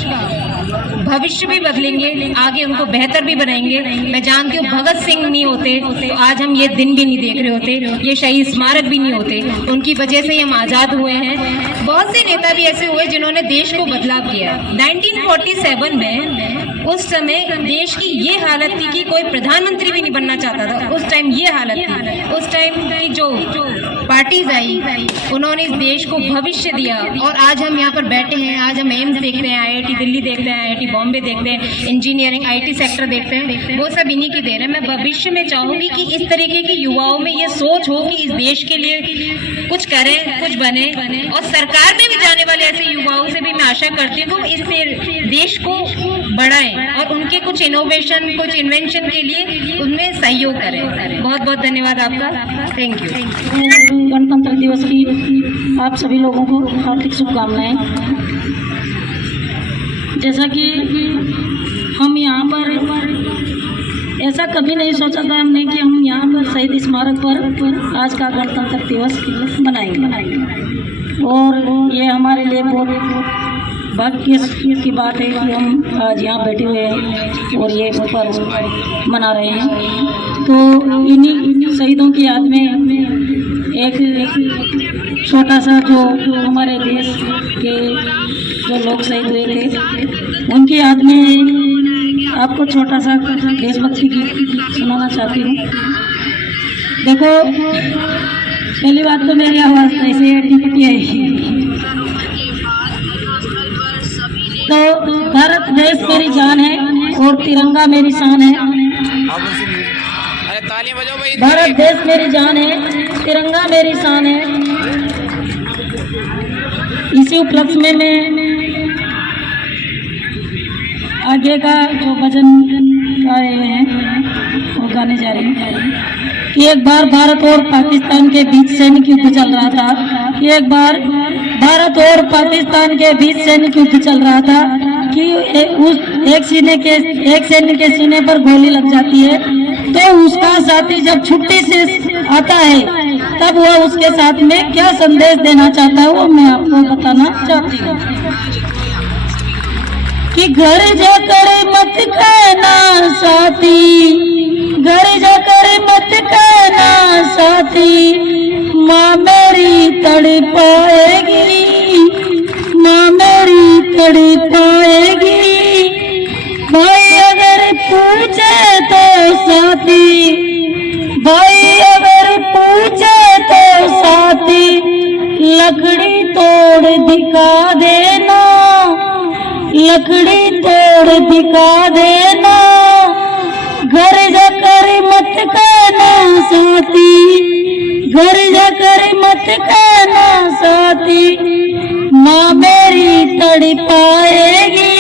भविष्य भी बदलेंगे, आगे उनको बेहतर भी बनाएंगे। मैं जानती हूँ भगत सिंह नहीं होते तो आज हम ये दिन भी नहीं देख रहे होते, ये शहीद स्मारक भी नहीं होते, उनकी वजह से हम आज़ाद हुए हैं। बहुत से नेता भी ऐसे हुए जिन्होंने देश को बदलाव किया। 1947 में उस समय देश की ये हालत थी कि कोई प्रधानमंत्री भी नहीं बनना चाहता था, उस टाइम ये हालत थी। उस टाइम की जो पार्टीज आई उन्होंने इस देश को भविष्य दिया और आज हम यहाँ पर बैठे हैं। आज हम एम्स देखते हैं, IIT दिल्ली देखते हैं, IIT बॉम्बे देखते हैं, इंजीनियरिंग IT सेक्टर देखते हैं, वो सब इन्हीं की देन है। मैं भविष्य में चाहूँगी कि इस तरीके के युवाओं में ये सोच हो कि इस देश के लिए कुछ करें, कुछ बने, और सरकार में भी जाने वाले ऐसे युवाओं से भी मैं आशा करती हूँ कि इस देश को बढ़ाएं और उनके कुछ इनोवेशन, कुछ इन्वेंशन के लिए उनमें सहयोग करें। बहुत बहुत धन्यवाद आपका, थैंक यू। गणतंत्र दिवस की आप सभी लोगों को हार्दिक शुभकामनाएं। जैसा कि हम यहाँ पर ऐसा कभी नहीं सोचा था हमने कि हम यहाँ पर शहीद स्मारक पर आज का गणतंत्र दिवस मनाएंगे, और ये हमारे लिए बहुत भाग्य की बात है कि हम आज यहाँ बैठे हुए हैं और ये पर्व मना रहे हैं। तो इन्हीं शहीदों की याद में एक छोटा सा जो हमारे देश के जो लोग शहीद हुए थे उनकी याद में आपको छोटा सा देशभक्ति गीत सुनाना चाहती हूँ। देखो, पहली बात तो मेरी आवाज़ ऐसे टिपटी है, तो भारत देश मेरी जान है और तिरंगा मेरी शान है। भारत देश मेरी जान है, तिरंगा मेरी शान है। इसी उपलक्ष्य में मैं आगे का जो भजन गाए हैं वो गाने जा रही हूँ। कि एक बार भारत और पाकिस्तान के बीच सैनिक युद्ध चल रहा था। एक बार भारत और पाकिस्तान के बीच सैनिक युद्ध चल रहा था कि उस एक सैनिक के सीने पर गोली लग जाती है, तो उसका साथी जब छुट्टी से आता है तब वह उसके साथ में क्या संदेश देना चाहता है वो मैं आपको बताना चाहती हूँ। कि घर जाकर मत कहना साथी, घर जाकर मत कहना साथी, माँ मेरी तड़पाएगी, माँ मेरी तड़पाएगी। भाई अगर पूछे तो साथी, भाई अगर पूछे तो साथी, लकड़ी तोड़ दिखा देना, लकड़ी तोड़ दिखा देना। घर जाकर मत कहना साथी, घर जाकर मत कहना साथी, माँ मेरी तड़पाएगी,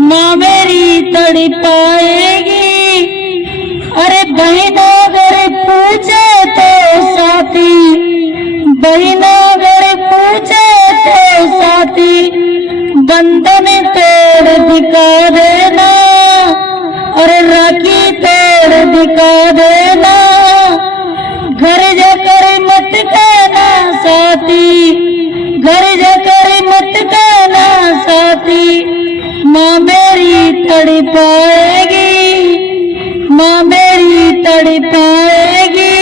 माँ मेरी तड़पाएगी। अरे बहन अगर पूछे तो साथी, बहन अगर पूछे तो साथी, बंधन तोड़ दिखा देना, अरे राखी तोड़ दिखा देना। घर जाकर मत कहना साथी, घर जाकर मत कहना साथी, माँ मेरी तड़पाएगी, माँ मेरी तड़पाएगी।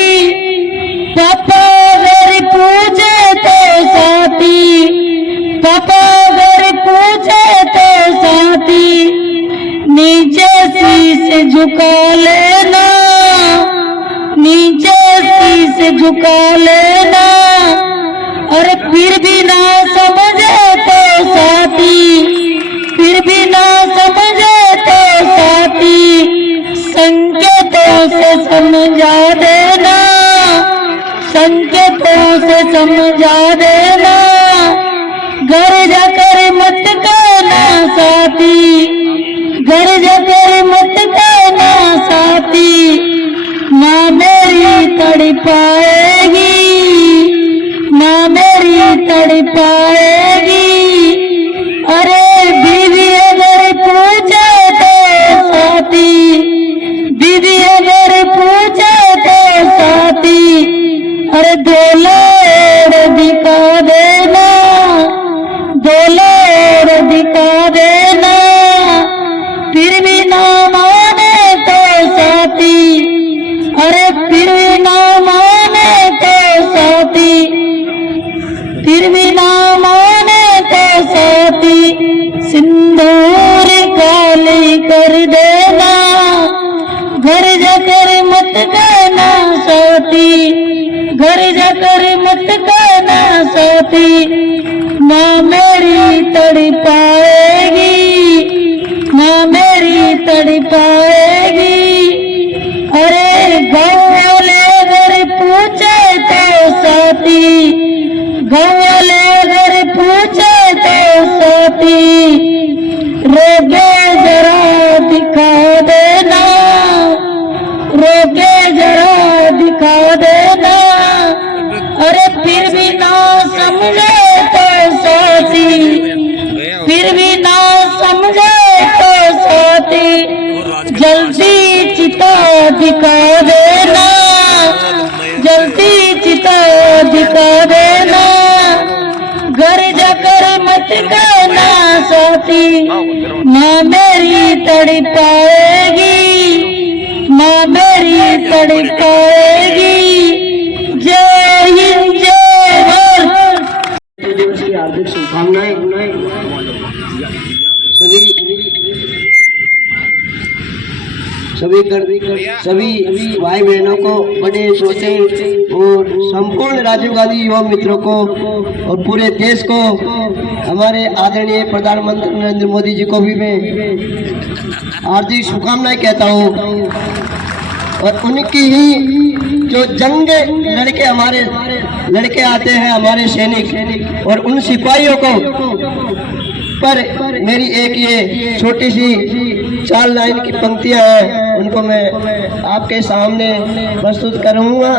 पापा अगर पूछे तो साथी, पापा अगर पूछे तो साथी, नीचे शीश झुका लेना, नीचे शीश झुका लेना। और फिर भी ना समझे तो साथी, फिर भी ना समझे तो साथी, संकेतों से समझा देना, संकेतों से समझा देना। घर जाकर मत कहना साथी, घर जाकर मत कहना साथी, माँ मेरी तड़पाएगी, माँ मेरी तड़पाएगी। अरे बीवी अगर पूछे तो साथी, बीवी अगर पूछे तो साथी, अरे डोले दिखा देना, डोले दिखा देना। फिर भी ना माने तो साथी, अरे फिर भी ना माने तो साथी, फिर भी ना माने तो साथी, सिंदूर काली कर देना। घर जाकर मत कहना साथी, घर जाकर मत कहना साथी, माँ मेरी तड़पाएगी, माँ मेरी तड़पाएगी। अरे गाँव वाले अगर पूछे तो साथी, गाँव वाले अगर पूछे तो साथी, रोके जरा दिखा देना, रोके जरा दिखा देना। अरे फिर भी ना समझे तो साथी, फिर भी ना समझे तो साथी, जल्दी चिता दिखा देना, जल्दी चिता दिखा देना। घर जाकर मत कहना साथी, माँ मेरी तड़पाएगी, माँ मेरी तड़पाएगी। जय हिंद जय भारत। दिवस की हार्दिक शुभकामनाएं। सभी भाई बहनों को, बड़े छोटे और संपूर्ण राजीव गांधी युवा मित्रों को और पूरे देश को, हमारे आदरणीय प्रधानमंत्री नरेंद्र मोदी जी को भी मैं हार्दिक शुभकामनाएं कहता हूं। और उनकी ही जो जंग लड़के आते हैं हमारे सैनिक, और उन सिपाहियों को पर मेरी एक ये छोटी सी 4 लाइन की पंक्तियां हैं, उनको मैं आपके सामने प्रस्तुत करूंगा।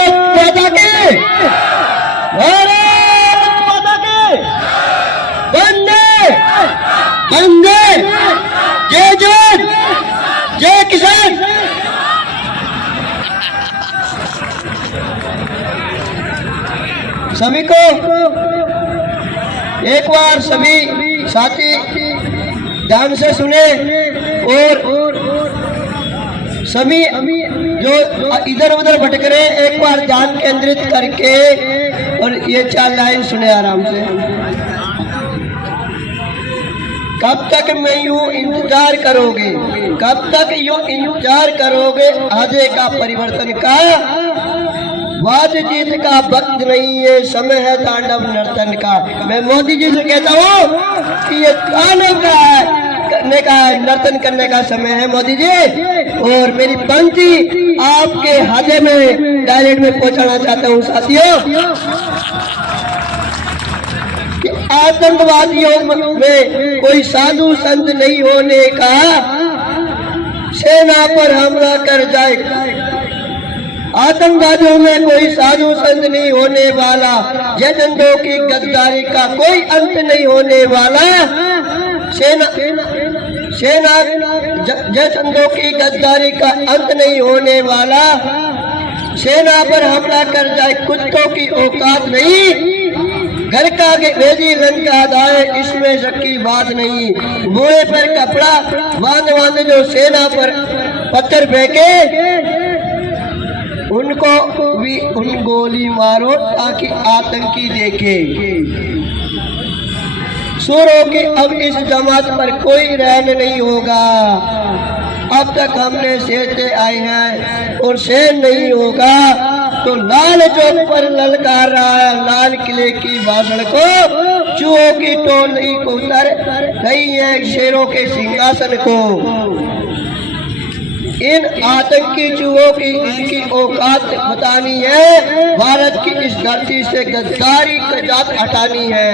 माता के भारत माता के वंदे वंदे, जय जवान जय किसान। सभी को एक बार सभी साथी ध्यान से सुने, और सभी जो इधर उधर भटक रहे एक बार ध्यान केंद्रित करके और ये 4 लाइन सुने आराम से। कब तक मैं यूं इंतजार करोगे, कब तक यूं इंतजार करोगे आधे का परिवर्तन का, वाद जीत का वक्त नहीं है, समय है तांडव नर्तन का। मैं मोदी जी से कहता हूँ कि ये तांडव का है, करने का है, नर्तन करने का समय है मोदी जी। और मेरी पंक्ति आपके हाथे में डायरेक्ट में पहुंचाना चाहता हूँ साथियों कि आतंकवादियों में कोई साधु संत नहीं होने का, सेना पर हमला कर जाए। आतंकवादियों में कोई साधु संत नहीं होने वाला, जयचंदों की गद्दारी का कोई अंत नहीं होने वाला। सेना जयचंदों की गद्दारी का अंत नहीं होने वाला। सेना पर हमला कर जाए कुत्तों की औकात नहीं, घर का भेजी लंका दाए इसमें शक की बात नहीं। मुँह पर कपड़ा बांध जो सेना पर पत्थर फेंके, उनको भी उन गोली मारो ताकि आतंकी देखे। सूरों की अब इस जमात पर कोई रहन नहीं होगा। अब तक हमने सहते आए हैं और सहन नहीं होगा, तो लाल चौक पर ललकार रहा है लाल किले की भाषण को। चूहों की टोली को उतर रही है शेरों के सिंहासन को। इन आतंकी चूहों की इनकी औकात बतानी है, भारत की इस धरती से गद्दारी की जात हटानी है।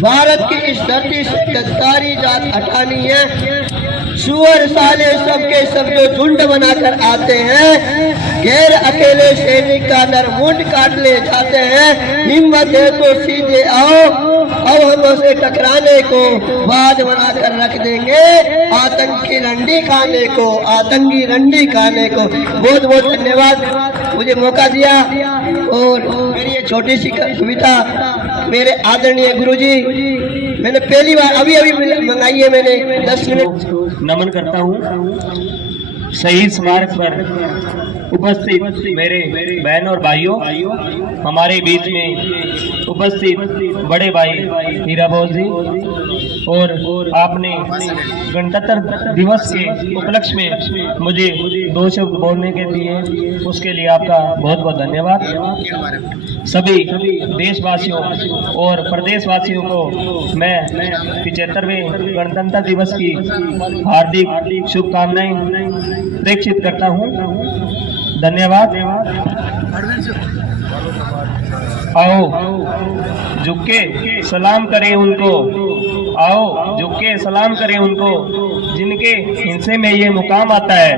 भारत की इस धरती से गद्दारी जात हटानी है। सुअर साले सबके सब जो झुंड बनाकर आते हैं, गैर अकेले सैनिक का नरमुंड काट ले जाते हैं। हिम्मत है तो सीधे आओ, अब हम उसे टकराने को बाज बनाकर रख देंगे। आतंकी रंडी खाने को, आतंकी रंडी खाने को। बहुत बहुत धन्यवाद मुझे मौका दिया। और मेरी ये छोटी सी कविता मेरे आदरणीय गुरुजी, मैंने पहली बार अभी मंगाई है, मैंने 10 मिनट नमन करता हूँ। शहीद स्मारक पर उपस्थित मेरे बहन और भाइयों, हमारे बीच में उपस्थित बड़े भाई हीरा बोल जी, और आपने गणतंत्र दिवस के उपलक्ष्य में मुझे 2 शब्द बोलने के दिए, उसके लिए आपका बहुत बहुत धन्यवाद। सभी देशवासियों और प्रदेशवासियों को मैं 75वें गणतंत्र दिवस की हार्दिक शुभकामनाएं प्रेषित करता हूं। धन्यवाद। आओ झुक के सलाम करें उनको, आओ झुक के सलाम करें उनको, जिनके हिस्से में ये मुकाम आता है।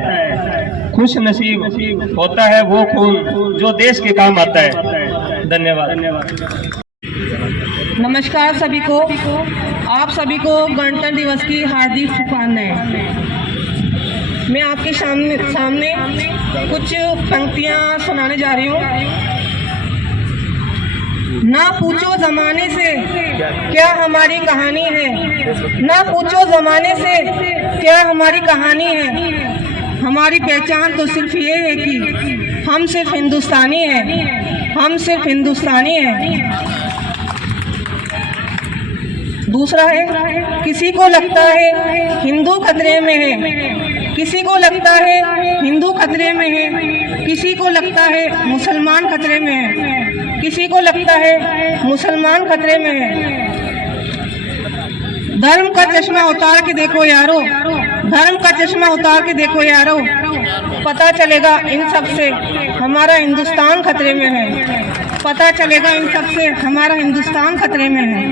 खुश नसीब होता है वो खून जो देश के काम आता है। धन्यवाद। नमस्कार सभी को, आप सभी को गणतंत्र दिवस की हार्दिक शुभकामनाएं। मैं आपके सामने कुछ पंक्तियां सुनाने जा रही हूँ। ना पूछो जमाने से क्या हमारी कहानी है, ना पूछो जमाने से क्या हमारी कहानी है। हमारी पहचान तो सिर्फ ये है कि हम सिर्फ हिंदुस्तानी हैं, हम सिर्फ हिंदुस्तानी हैं। दूसरा है, किसी को लगता है हिंदू खतरे में है, किसी को लगता है हिंदू खतरे में है, किसी को लगता है मुसलमान खतरे में है, किसी को लगता है मुसलमान खतरे में है। धर्म का चश्मा उतार के देखो यारो, धर्म का चश्मा उतार के देखो यारो, पता चलेगा इन सब से हमारा हिंदुस्तान खतरे में है, पता चलेगा इन सब से हमारा हिंदुस्तान खतरे में है।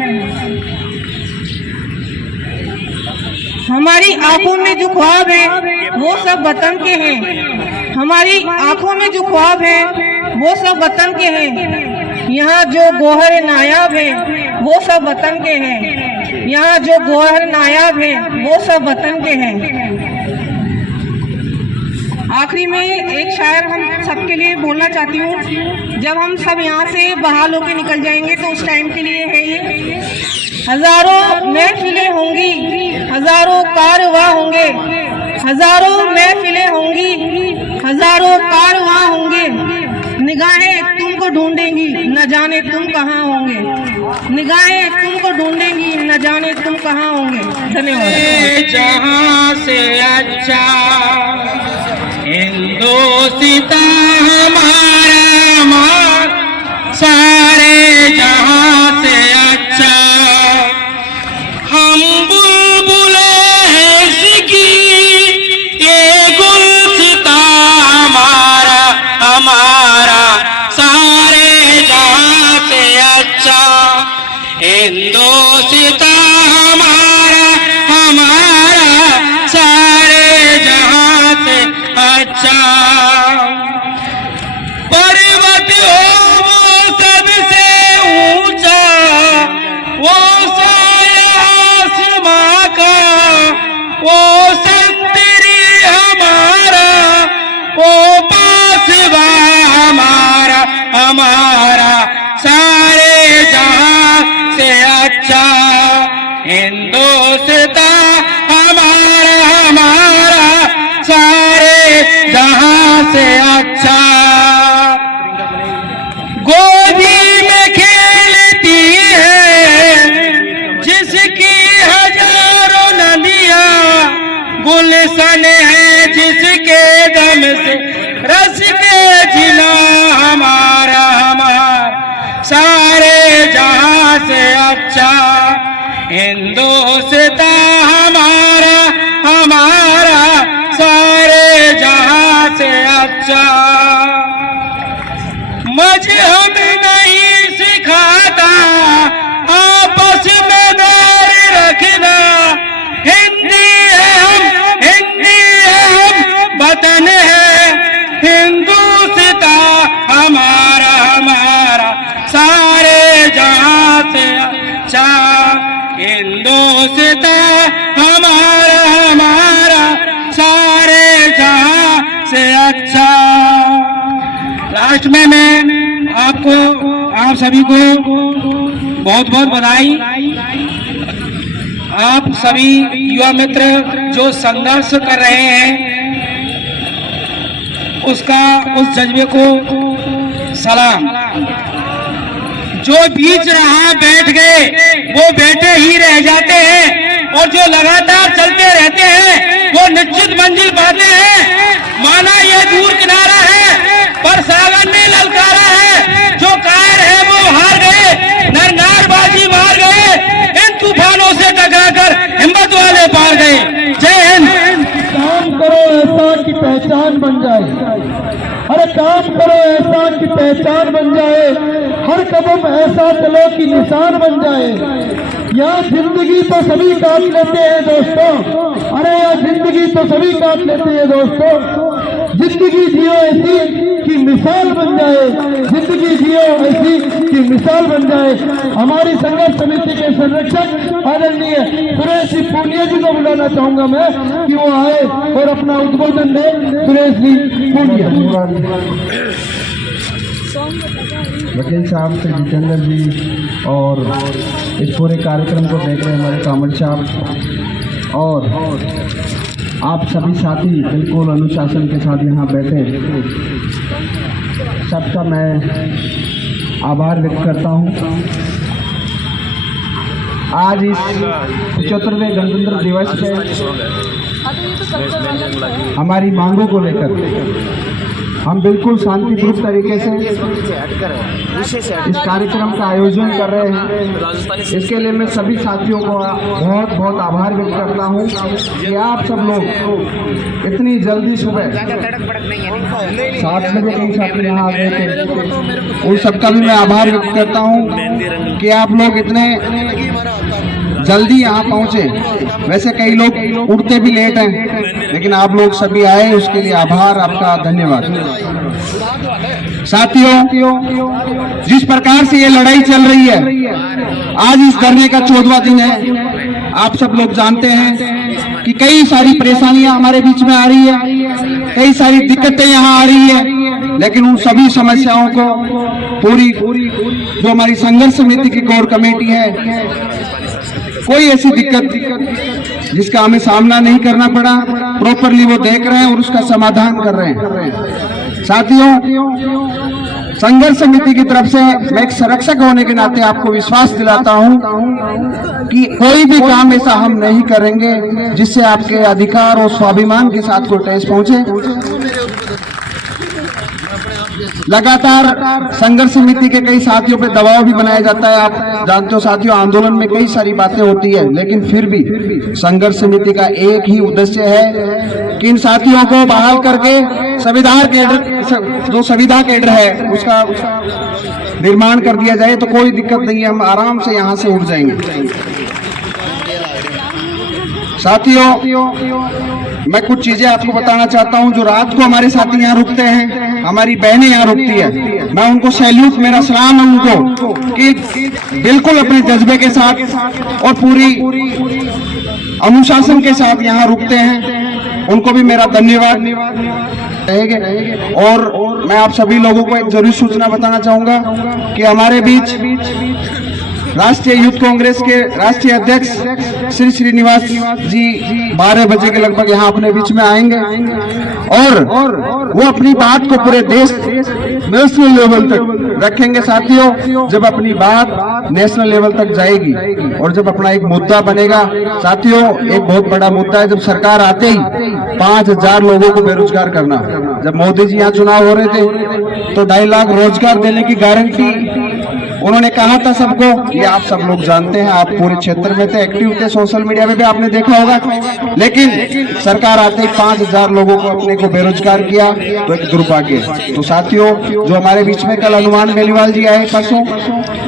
हमारी आंखों में जो ख्वाब है वो सब वतन के हैं, हमारी आंखों में जो ख्वाब है वो सब वतन के हैं। यहाँ जो गौहर नायाब है वो सब वतन के हैं, यहाँ जो गौहर नायाब है वो सब वतन के हैं। आखिरी में एक शायर हम सबके लिए बोलना चाहती हूँ। जब हम सब यहाँ से बहाल होके निकल जाएंगे तो उस टाइम के लिए है ये। हजारों महफिलें होंगी, हजारों कारवां होंगे, हजारों महफिलें होंगी, हजारों कारवां होंगे। निगाहें तुमको ढूंढेंगी न जाने तुम कहाँ होंगे, निगाहें तुमको ढूंढेंगी न जाने तुम कहाँ होंगे। धन्यवाद। जहाँ से अच्छा हिंदुस्तान हमारा माँ, सारे जहाँ से अच्छा हम बुलबुले हैं इसकी, ये गुलसिता हमारा हमारा, सारे जहाँ से अच्छा हिंदुस्तान हमारा हमारा, सारे जहाँ से अच्छा। पर्वत हो वो सबसे ऊंचा, वो साया आसमां का, वो संतरी हमारा, वो पासवा हमारा हमारा, सारे जहाँ से अच्छा हिंदुस्तान हमारा हमारा, सारे जहाँ से अच्छा। गोदी में खेलती है जिसकी हजारों नदियाँ, गुलशन है जिसके दम से रस के जिला हमारा हमारा, सारे जहाँ से अच्छा हिंदुस्तान हमारा हमारा, सारे जहाँ से अच्छा। मजहब नहीं सिखाता आपस में बैर रखना, हिंदी है हम, हिंदी है हम, वतन है हिंदुस्तान हमारा हमारा, सारे जहाँ से अच्छा हिंदुस्तान हमारा हमारा, सारे जहाँ से अच्छा। लास्ट में मैं आपको आप सभी को बहुत बहुत बधाई। आप सभी युवा मित्र जो संघर्ष कर रहे हैं उसका उस जज्बे को सलाम। जो बीच रहा बैठ गए वो बैठे ही रह जाते हैं, और जो लगातार चलते रहते हैं वो निश्चित मंजिल पाते हैं। माना ये दूर किनारा है पर सागर ने ललकारा है, जो कायर है वो हार गए, नरनारबाजी मार गए, इन तूफानों से टकराकर हिम्मत वाले पार गए। जय हिंद। काम करो ऐसा कि पहचान बन जाए, अरे काम करो ऐसा कि पहचान बन जाए, हर कदम ऐसा चलो कि निशान बन जाए। यहाँ जिंदगी तो सभी काट लेते हैं दोस्तों, अरे यहाँ जिंदगी तो सभी काट लेते हैं दोस्तों। जिंदगी जियो ऐसी कि मिसाल बन जाए, जिंदगी जियो ऐसी कि मिसाल बन जाए। हमारी संघर्ष समिति के संरक्षक आदरणीय सुरेश जी पूनिया जी को बुलाना चाहूंगा मैं कि वो आए और अपना उद्बोधन दे। सुरेश जी पूनिया। वकील साहब से जितेंद्र जी और इस पूरे कार्यक्रम को देख रहे हमारे कामल साहब और आप सभी साथी बिल्कुल अनुशासन के साथ यहाँ बैठे, सबका मैं आभार व्यक्त करता हूँ। आज इस 75वें गणतंत्र दिवस पे हमारी मांगों को लेकर हम बिल्कुल शांतिपूर्वक तरीके से इस कार्यक्रम का आयोजन कर रहे हैं। इसके लिए मैं सभी साथियों को बहुत बहुत आभार व्यक्त करता हूं कि आप सब लोग इतनी जल्दी सुबह 7 बजे कई साथी यहाँ आ गए थे, उन सबका भी मैं आभार व्यक्त करता हूं कि आप लोग इतने जल्दी यहाँ पहुँचे। वैसे कई लोग उठते भी लेट हैं, लेकिन आप लोग सभी आए, उसके लिए आभार, आपका धन्यवाद। साथियों, जिस प्रकार से ये लड़ाई चल रही है, आज इस धरने का 14वां दिन है। आप सब लोग जानते हैं कि कई सारी परेशानियां हमारे बीच में आ रही है, कई सारी दिक्कतें यहाँ आ रही है, लेकिन उन सभी समस्याओं को पूरी जो हमारी संघर्ष समिति की कोर कमेटी है, कोई ऐसी दिक्कत जिसका हमें सामना नहीं करना पड़ा, प्रॉपरली वो देख रहे हैं और उसका समाधान कर रहे हैं। साथियों, संघर्ष समिति की तरफ से मैं एक संरक्षक होने के नाते आपको विश्वास दिलाता हूं कि कोई भी काम ऐसा हम नहीं करेंगे जिससे आपके अधिकार और स्वाभिमान के साथ कोई ठेस पहुंचे। लगातार संघर्ष समिति के कई साथियों पे दबाव भी बनाया जाता है। आप जानते हो साथियों, आंदोलन में कई सारी बातें होती है, लेकिन फिर भी संघर्ष समिति का एक ही उद्देश्य है कि इन साथियों को बहाल करके संविधान केडर, जो संविधा केडर है, उसका निर्माण कर दिया जाए तो कोई दिक्कत नहीं है, हम आराम से यहाँ से उठ जाएंगे। साथियों, मैं कुछ चीजें आपको बताना चाहता हूं। जो रात को हमारे साथी यहाँ रुकते हैं, हमारी बहनें यहाँ रुकती है, मैं उनको सैल्यूट, मेरा सलाम है उनको कि बिल्कुल अपने जज्बे के साथ और पूरी अनुशासन के साथ यहाँ रुकते हैं, उनको भी मेरा धन्यवाद रहेगा। और मैं आप सभी लोगों को एक जरूरी सूचना बताना चाहूंगा कि हमारे बीच राष्ट्रीय यूथ कांग्रेस के राष्ट्रीय अध्यक्ष श्री श्रीनिवास जी 12 बजे के लगभग यहाँ अपने बीच में आएंगे और वो अपनी बात को पूरे देश नेशनल लेवल तक रखेंगे। साथियों, जब अपनी बात नेशनल लेवल तक जाएगी और जब अपना एक मुद्दा बनेगा, साथियों एक बहुत बड़ा मुद्दा है, जब सरकार आते ही 5000 लोगों को बेरोजगार करना। जब मोदी जी यहाँ चुनाव हो रहे थे तो 2.5 लाख रोजगार देने की गारंटी उन्होंने कहा था सबको। ये आप सब लोग जानते हैं, आप पूरे क्षेत्र में थे, एक्टिव थे, सोशल मीडिया में भी आपने देखा होगा। लेकिन सरकार आते ही 5000 लोगों को अपने को बेरोजगार किया, तो एक दुर्भाग्य। तो साथियों, जो हमारे बीच में कल हनुमान बेनीवाल जी आए परसों,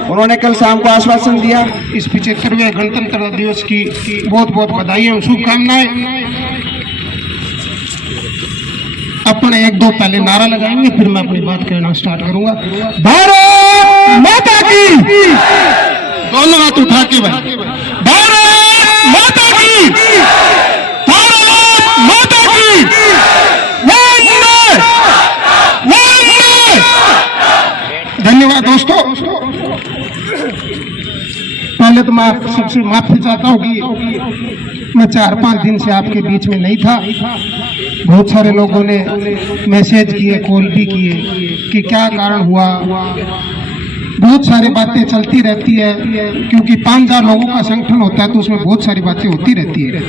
उन्होंने कल शाम को आश्वासन दिया। इस 75वें गणतंत्र दिवस की बहुत बहुत बधाई और शुभकामनाएं। अपने 1-2 पहले नारा लगाएंगे, फिर मैं अपनी बात कहना स्टार्ट करूंगा। भारत माता की, दोनों हाथ उठा के भाई, भारत माता की, भारत माता की, वंदे वंदे। धन्यवाद दोस्तों। पहले तो मैं सबसे माफी चाहता हूँ कि मैं 4-5 दिन से आपके बीच में नहीं था। बहुत सारे लोगों ने मैसेज किए, कॉल भी किए कि क्या कारण हुआ। बहुत सारी बातें चलती रहती है, क्योंकि 5000 लोगों का संगठन होता है तो उसमें बहुत सारी बातें होती रहती है।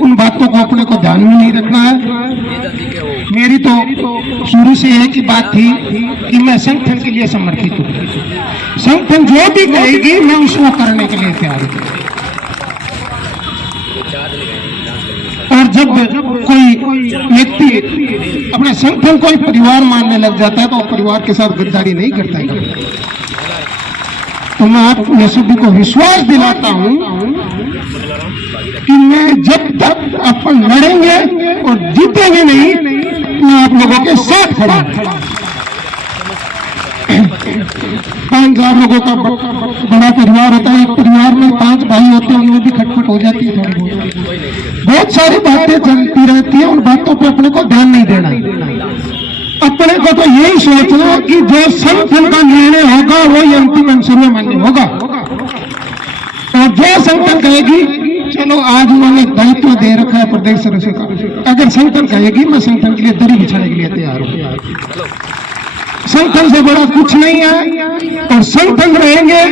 उन बातों को अपने को ध्यान में नहीं रखना है। मेरी तो शुरू से एक ही बात थी कि मैं संगठन के लिए समर्पित हूँ। संगठन जो भी कहेगी मैं उसको करने के लिए तैयार हूँ। और जब कोई व्यक्ति अपने संगठन को परिवार मानने लग जाता है तो परिवार के साथ गद्दारी नहीं करता है। तो मैं आप सभी को विश्वास दिलाता हूं कि मैं जब तक अपन लड़ेंगे और जीतेंगे नहीं, मैं आप लोगों के साथ खड़ा हूं। 5000 लोगों का बड़ा परिवार होता है। एक परिवार में 5 भाई होते हैं, उनमें भी खटपट हो जाती है थोड़ी बहुत सारी बातें चलती रहती है। उन बातों पे अपने को ध्यान नहीं देना। अपने को तो यही सोचना कि जो संगठन का निर्णय होगा वही अंतिम सर्वमान्य होगा। और जो संगठन कहेगी, चलो आज उन्होंने दायित्व दे रखा है प्रदेश सदस्य का, अगर संगठन कहेगी मैं संगठन के लिए दरी बिछाने के लिए तैयार हूँ। संगठन से बड़ा कुछ नहीं है और संगठन रहेंगे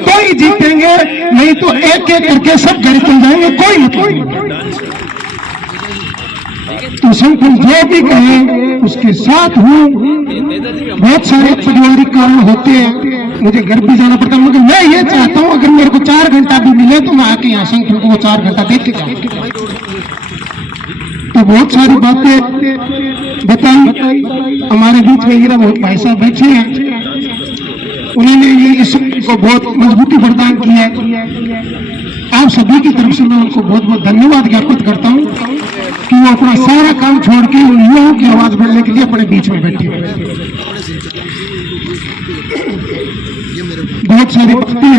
तो ही जीतेंगे, नहीं तो एक एक करके सब घर चल जाएंगे, कोई मतलब नहीं। तो संगठन जो भी कहे उसके साथ हूँ। बहुत सारे पारिवारिक काम होते हैं, मुझे घर भी जाना पड़ता है, मगर मैं ये चाहता हूँ अगर मेरे को 4 घंटा भी मिले तो मैं आके यहाँ संगठन को 4 घंटा देख के जाऊँ। तो बहुत सारी बातें बताई। हमारे बीच में हीरा बहुत भाई साहब बैठे हैं, उन्होंने ये इस को बहुत मजबूती प्रदान की है। आप सभी की तरफ से मैं उनको बहुत बहुत धन्यवाद ज्ञापित करता हूँ कि वो अपना सारा काम छोड़ के उन युवाओं की आवाज बढ़ने के लिए अपने बीच में बैठे हैं। बहुत सारी बातें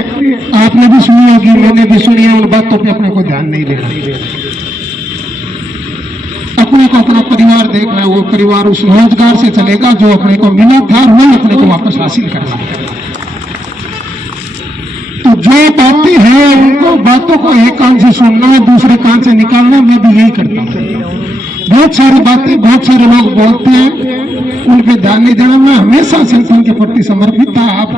आपने भी सुनी होगी, मैंने भी सुनी है, उन बातों पे अपने को ध्यान नहीं देना। अपने को अपना परिवार देखना है, वो परिवार उस रोजगार से चलेगा जो अपने को मिला था, वही अपने को वापस हासिल करना है। तो जो बातें हैं उनको बातों को एक कान से सुनना है, दूसरे कान से निकालना, मैं भी यही करता हूँ। बहुत सारी बातें बहुत सारे लोग बोलते हैं, उन पे ध्यान नहीं देना। मैं हमेशा संगठन के प्रति समर्पित था। आप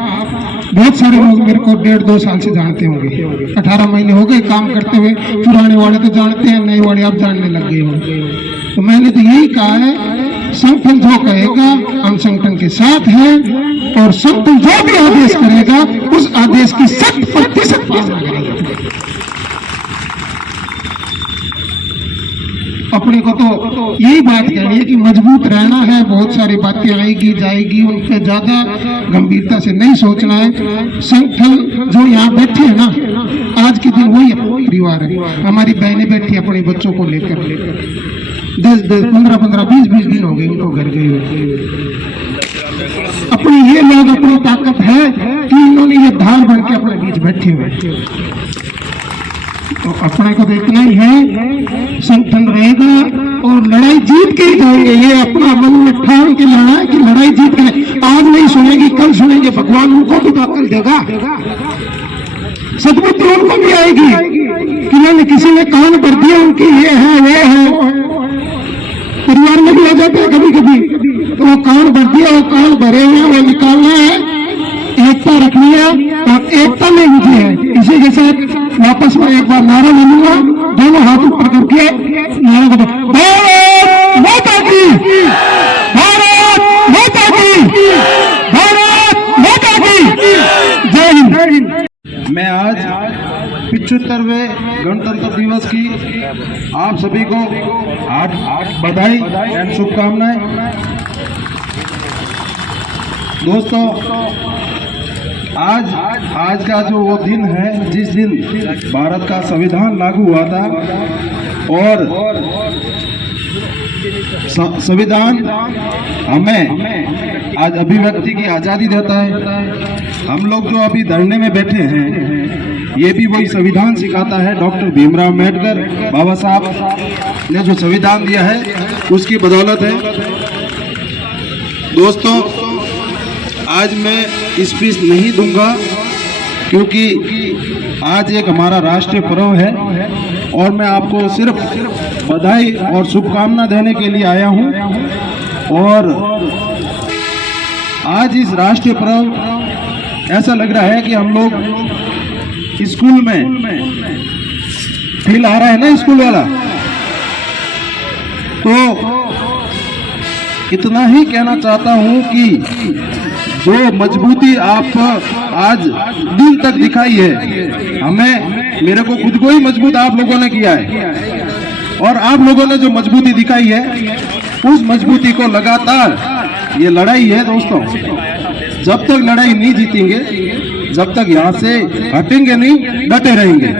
बहुत सारे लोग मेरे को 1.5-2 साल से जानते होंगे, 18 महीने हो गए काम करते हुए। पुराने वाले तो जानते हैं, नए वाले आप जानने लग गए होंगे। तो मैंने तो यही कहा है, संगठन जो कहेगा हम संगठन के साथ हैं, और संगठन जो भी आदेश करेगा उस आदेश की 100% पालना करेगा। अपने को तो यही बात कहनी है कि मजबूत रहना है। बहुत सारी बातें आएगी जाएगी, उन पर ज्यादा गंभीरता से नहीं सोचना है। संगठन जो यहाँ बैठे हैं ना, आज के दिन वही परिवार है। हमारी बहनें बैठी अपने बच्चों को लेकर 10-10, 15-15, 20-20 दिन हो गए उनको घर गए हुए। अपने ये लोग अपनी ताकत है कि इन्होंने ये ढाल बन के अपने बीच बैठे हुए। तो अपने को देखना ही है, संगठन रहेगा और लड़ाई जीत के ही जाएंगे। ये अपना मन में ठान के लड़ा है कि लड़ाई जीत के, आज नहीं सुनेगी कल सुनेंगे। भगवान उनको भी अकल देगा, सद्बुद्धि उनको भी आएगी कि मैंने किसी ने कान भर दिया उनकी ये है वो है। परिवार में भी आ जाते हैं कभी कभी, तो वो कान भर दिया, वो कान भरे हुए वो निकालना है, एकता रखनी है और एकता में मुझे है। इसी के साथ वापस में एक बार नारा बोलूंगा, दोनों हाथ ऊपर करके नारा बोलो, भारत माता की, भारत माता की, भारत माता की, जय हिंद। मैं आज 75वें गणतंत्र दिवस की आप सभी को बधाई एवं शुभकामनाएं। दोस्तों, आज का जो वो दिन है जिस दिन भारत का संविधान लागू हुआ था, और संविधान हमें आज अभिव्यक्ति की आज़ादी देता है। हम लोग जो अभी धरने में बैठे हैं, ये भी वही संविधान सिखाता है। डॉक्टर भीमराव अम्बेडकर बाबा साहब ने जो संविधान दिया है उसकी बदौलत है। दोस्तों, आज मैं स्पीच नहीं दूंगा क्योंकि आज एक हमारा राष्ट्रीय पर्व है और मैं आपको सिर्फ बधाई और शुभकामना देने के लिए आया हूं। और आज इस राष्ट्रीय पर्व ऐसा लग रहा है कि हम लोग स्कूल में फील आ रहा है ना, स्कूल वाला। तो इतना ही कहना चाहता हूं कि जो मजबूती आप आज दिन तक दिखाई है, मेरे को खुद को ही मजबूत आप लोगों ने किया है, और आप लोगों ने जो मजबूती दिखाई है उस मजबूती को लगातार, ये लड़ाई है दोस्तों, जब तक लड़ाई नहीं जीतेंगे, जब तक यहाँ से हटेंगे नहीं, डटे रहेंगे।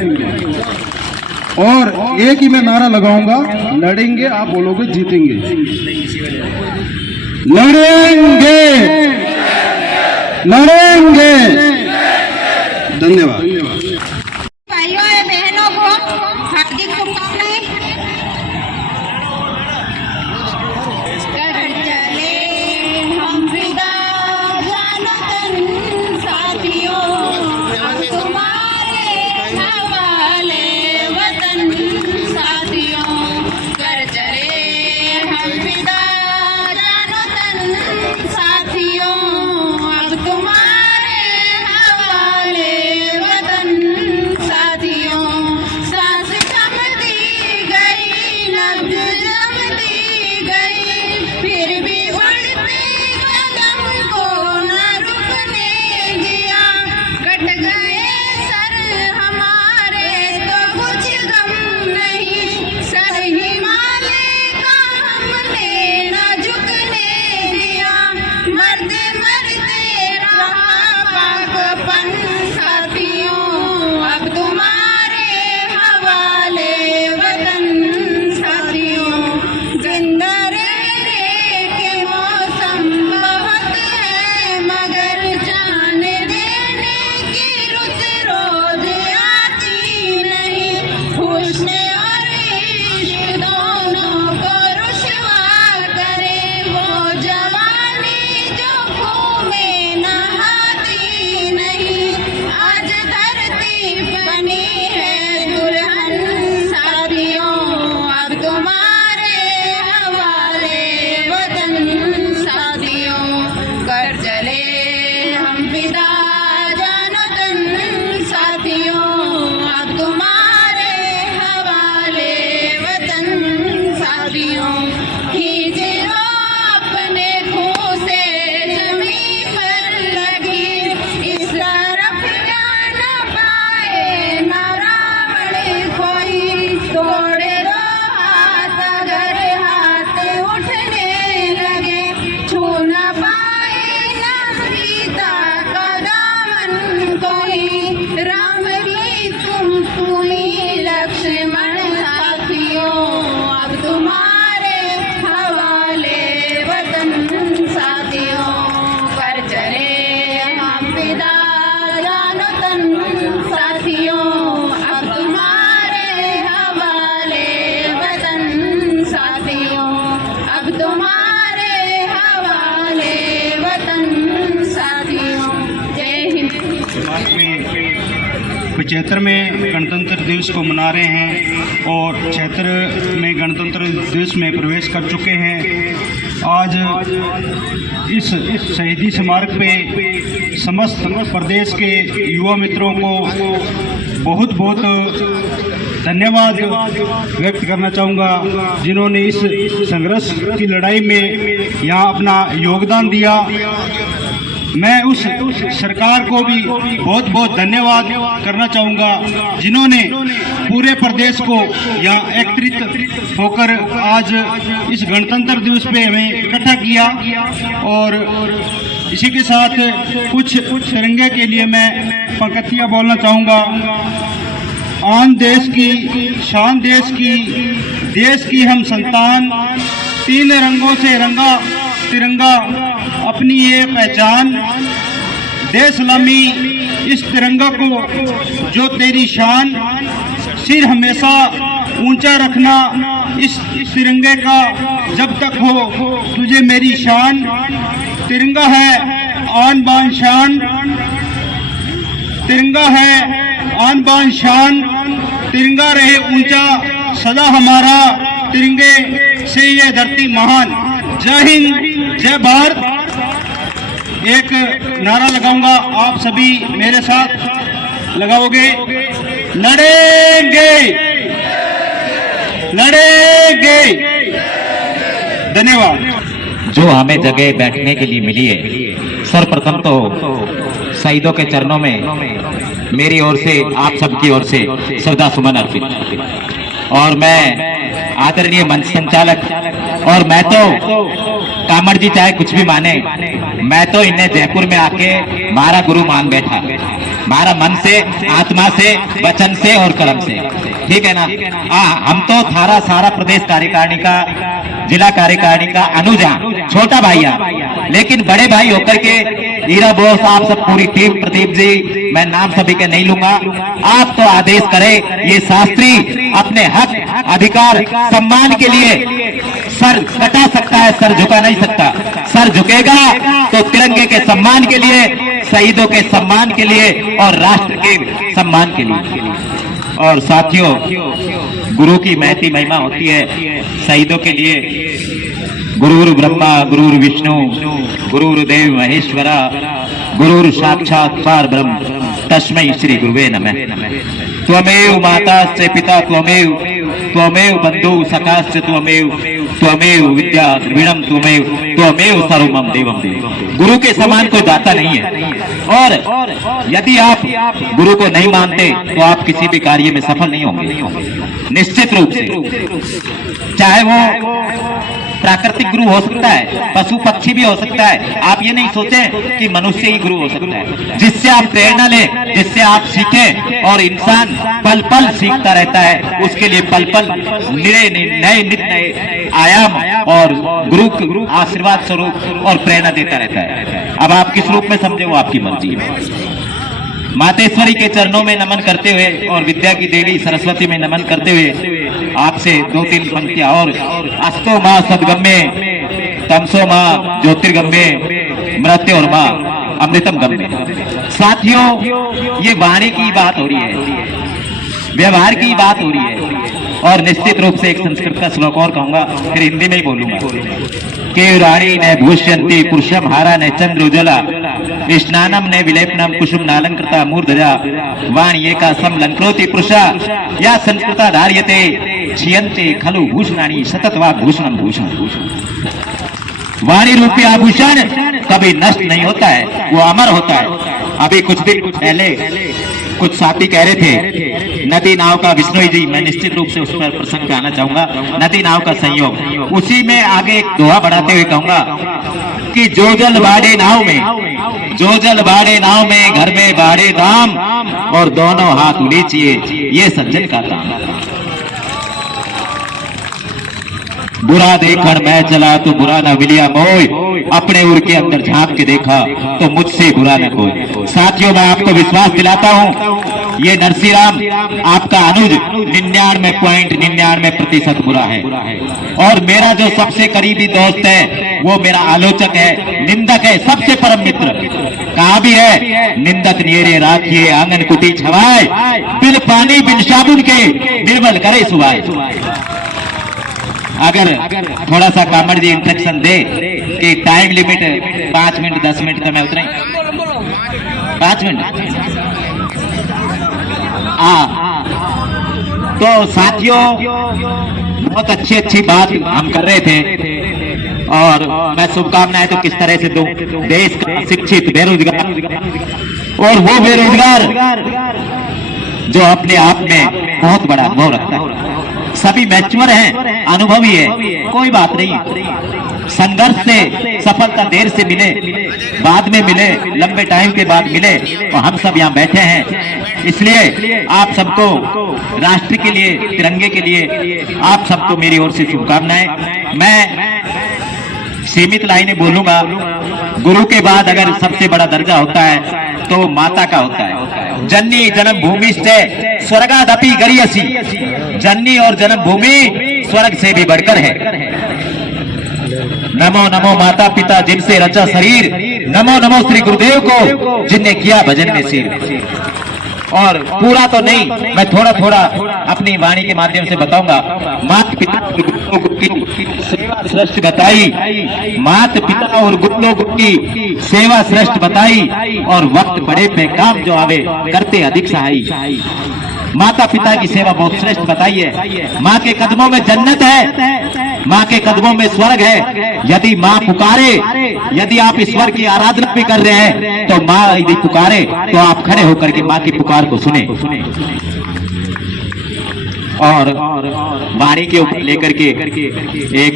और एक ही मैं नारा लगाऊंगा, लड़ेंगे, आप बोलोगे जीतेंगे, लड़ेंगे, लड़ेंगे। धन्यवाद। भाइयों और बहनों को हार्दिक शुभकामनाएं। कर चले हम फिदा जानो तन साथियों, तुम्हारे हवाले वतन साथियों। कर चले हम फिदा जानो तन साथियों, अब तुम्हारे हवाले वतन तुम्हारे हवाले वतन साथियों। जय हिंद। 75वें गणतंत्र दिवस को मना रहे हैं और 76 में गणतंत्र दिवस में प्रवेश कर चुके हैं। आज इस शहीदी स्मारक पे समस्त प्रदेश के युवा मित्रों को बहुत बहुत धन्यवाद व्यक्त करना चाहूँगा, जिन्होंने इस संघर्ष की लड़ाई में यहाँ अपना योगदान दिया। मैं उस सरकार को भी बहुत बहुत धन्यवाद करना चाहूँगा, जिन्होंने पूरे प्रदेश को यहाँ एकत्रित होकर आज इस गणतंत्र दिवस पे हमें इकट्ठा किया। और इसी के साथ कुछ तिरंगे के लिए मैं पंक्तियाँ बोलना चाहूँगा। आन देश की शान देश की हम संतान, 3 रंगों से रंगा तिरंगा अपनी ये पहचान, दे सलामी इस तिरंगा को जो तेरी शान, सिर हमेशा ऊंचा रखना इस तिरंगे का जब तक हो तुझे मेरी शान। तिरंगा है आन बान शान, तिरंगा है आन बान शान, तिरंगा रहे ऊंचा सदा हमारा, तिरंगे से ये धरती महान। जय हिंद, जय भारत। एक नारा लगाऊंगा, आप सभी मेरे साथ लगाओगे। लड़ेंगे लड़ेंगे। धन्यवाद। जो हमें जगह बैठने के लिए मिली है, सर्वप्रथम तो शहीदों के चरणों में मेरी ओर से आप सबकी ओर से श्रद्धा सुमन अर्पित। और मैं आदरणीय मंच संचालक, और मैं तो कामड़ जी चाहे कुछ भी माने, मैं तो इन्हें जयपुर में आके मारा गुरु मान बैठा, मारा मन से, आत्मा से, वचन से और कर्म से। ठीक है ना? हम तो थारा सारा प्रदेश कार्यकारिणी का, जिला कार्यकारिणी का अनुजा, छोटा भाईया, लेकिन बड़े भाई होकर के हीरा बोस, आप सब पूरी टीम, प्रदीप जी, मैं नाम सभी के नहीं लूंगा, आप तो आदेश करें। ये शास्त्री अपने हक, अधिकार, सम्मान के लिए सर कटा सकता है, सर झुका नहीं सकता। सर झुकेगा तो तिरंगे के सम्मान के लिए, शहीदों के सम्मान के लिए और राष्ट्र के सम्मान के लिए। और साथियों, गुरु की महती महिमा होती है शहीदों के लिए। गुरुर् ब्रह्मा गुरुर् विष्णु गुरुर्देव महेश्वरा गुरुर् साक्षात् परब्रह्म तस्मै श्री गुरुवे नमः। त्वमेव माताश्च पिता त्वमेव, त्वमेव बंधु सखाश्च त्वमेव, त्वमेव विद्या द्रविणम त्वमेव, त्वमेव सर्वमं देवम देव। गुरु के समान कोई दाता नहीं है। और यदि आप गुरु को नहीं मानते तो आप किसी भी कार्य में सफल नहीं होंगे, निश्चित रूप से। चाहे वो प्राकृतिक गुरु हो सकता है, पशु पक्षी भी हो सकता है। आप ये नहीं सोचें कि मनुष्य ही गुरु हो सकता है, जिससे आप प्रेरणा लें, जिससे आप सीखें। और इंसान पल पल सीखता रहता है, उसके लिए पल पल नए नित नए आयाम और गुरु आशीर्वाद स्वरूप और प्रेरणा देता रहता है। अब आप किस रूप में समझे वो आपकी मर्जी है। मातेश्वरी के चरणों में नमन करते हुए और विद्या की देवी सरस्वती में नमन करते हुए आपसे 2-3 पंक्तियां और। अस्तो माँ सदगम्य, तमसो माँ ज्योतिर्गम्य, मृत्योर माँ अमृतम गम्य। साथियों, ये वाणी की बात हो रही है, व्यवहार की बात हो रही है। और निश्चित रूप से एक संस्कृत का श्लोक और कहूंगा, फिर हिंदी में ही बोलूंगा। केवराणी ने भूष्यंती पुरुषम हारा ने चंद्र उज्ज्वला, स्नानम ने विलेपनम कुसुम नालंकृता मूर्धजा, वाणी का समलंकृति पुरुषा या संस्कृता धार्यते, छियंते खलु भूषणानि सततवा भूषणम भूषण। वाणी रूपी आभूषण कभी नष्ट नहीं होता है, वो अमर होता है। अभी कुछ दिन पहले कुछ साथी कह रहे थे नदी नाव का, विष्णु जी, मैं निश्चित रूप से उस पर प्रसंग पे आना चाहूंगा। नदी नाव का संयोग, उसी में आगे एक दोहा बढ़ाते हुए कहूंगा कि जो जल बाड़े नाव में, जो जल बाड़े नाव में, घर में बाड़े दाम, और दोनों हाथ उलीचिए, ये सज्जन का काम। बुरा देखकर मैं चला तो बुरा न मिलिया मोय, अपने उर के अंदर झांक के देखा तो मुझसे बुरा न कोई। साथियों, मैं आपको विश्वास दिलाता हूं ये नरसिंहराम आपका अनुज 99.99% बुरा है। और मेरा जो सबसे करीबी दोस्त है वो मेरा आलोचक है, निंदक है, सबसे परम मित्र। कहा भी है, निंदक नियरे राखिए आंगन कुटी छवाए, बिन पानी बिन साबुन के निर्मल करे सुवाए। अगर थोड़ा सा कामड़ जी इंस्ट्रक्शन दे कि टाइम लिमिट 5 मिनट 10 मिनट तो मैं उतरे 5 मिनट। तो साथियों, बहुत अच्छी बात हम कर रहे थे और मैं शुभकामनाएं तो किस तरह से दूं। देश का शिक्षित बेरोजगार और वो बेरोजगार जो अपने आप में बहुत बड़ा अनुभव रखता है, सभी मैच्योर हैं, अनुभवी है, कोई बात नहीं। संघर्ष से सफलता देर से मिले, बाद में मिले, लंबे टाइम के बाद मिले, और हम सब यहाँ बैठे हैं। इसलिए आप सबको राष्ट्र के लिए, तिरंगे के लिए आप सबको मेरी ओर से शुभकामनाएं। मैं सीमित लाइनें बोलूंगा। गुरु के बाद अगर सबसे बड़ा दर्जा होता है तो माता का होता है। जननी जन्म भूमि से स्वर्गादपि गरियसी, जननी और जन्मभूमि स्वर्ग से भी बढ़कर है। नमो नमो माता पिता जिनसे रचा शरीर, नमो नमो श्री गुरुदेव को जिनने किया भजन में सिर। और पूरा तो नहीं, मैं थोड़ा थोड़ा अपनी वाणी के माध्यम से बताऊंगा। माता पिता की सेवा श्रेष्ठ बताई, माता पिता और गुरुओं की सेवा श्रेष्ठ बताई, और वक्त बड़े पे काम जो आवे करते अधिक सहाई। माता पिता की सेवा बहुत श्रेष्ठ बताई है। माँ के कदमों में जन्नत है, माँ के कदमों में स्वर्ग है। यदि माँ पुकारे, यदि आप ईश्वर की आराधना भी कर रहे हैं तो माँ यदि पुकारे तो आप खड़े होकर के माँ की पुकार को सुने। और वाणी के ऊपर लेकर के एक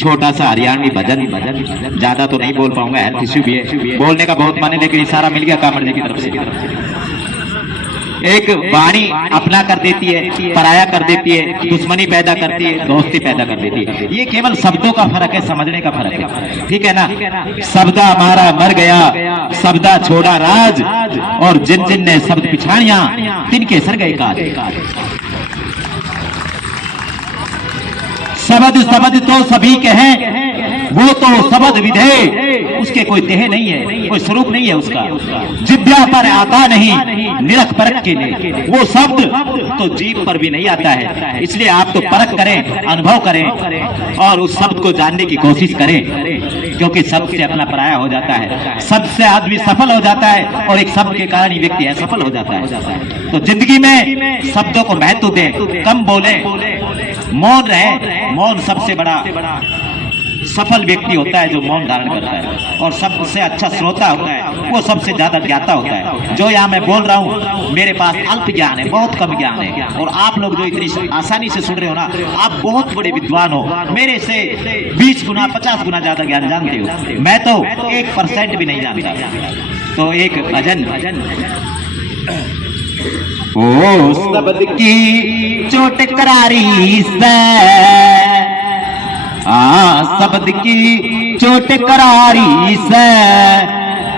छोटा सा हरियाणवी भजन, ज्यादा तो नहीं बोल पाऊंगा, हेल्थ इश्यू भी है, बोलने का बहुत मन है, लेकिन इशारा मिल गया कामड़ जी की तरफ से। एक वाणी अपना कर देती है, पराया कर देती है, दुश्मनी पैदा करती है, दोस्ती पैदा कर देती है। ये केवल शब्दों का फर्क है, समझने का फर्क है, ठीक है ना। शब्दा हमारा मर गया, शब्दा छोड़ा राज, और जिन जिन ने शब्द पिछाड़िया तिनके सर गए काज। शब्द शब्द तो सभी के हैं, वो तो शब्द विधे, उसके कोई देह नहीं है, कोई स्वरूप नहीं है उसका। जिब्या पर आता नहीं निरख परख के लिए, वो शब्द तो जीभ पर भी नहीं आता है। इसलिए आप तो परख करें, अनुभव करें, और उस शब्द को जानने की कोशिश करें, क्योंकि शब्द से अपना पराया हो जाता है। शब्द से आदमी सफल हो जाता है, और एक शब्द के कारण ही व्यक्ति असफल हो जाता है। तो जिंदगी में शब्दों को महत्व दें, कम बोले, मौन रहे। मौन सबसे बड़ा सफल व्यक्ति होता है जो मौन धारण करता है, और सबसे अच्छा श्रोता होता है, वो सबसे ज्यादा ज्ञाता होता है। जो यहाँ मैं बोल रहा हूँ, मेरे पास अल्प ज्ञान है, बहुत कम ज्ञान है, और आप लोग जो इतनी आसानी से सुन रहे हो ना, आप बहुत बड़े विद्वान हो, मेरे से 20 गुना 50 गुना ज्यादा ज्ञान जानते हो। मैं तो 1% भी नहीं जानता। तो एक भजन, ओ शब्द की चोट करारी से, शब्द की चोट करारी से,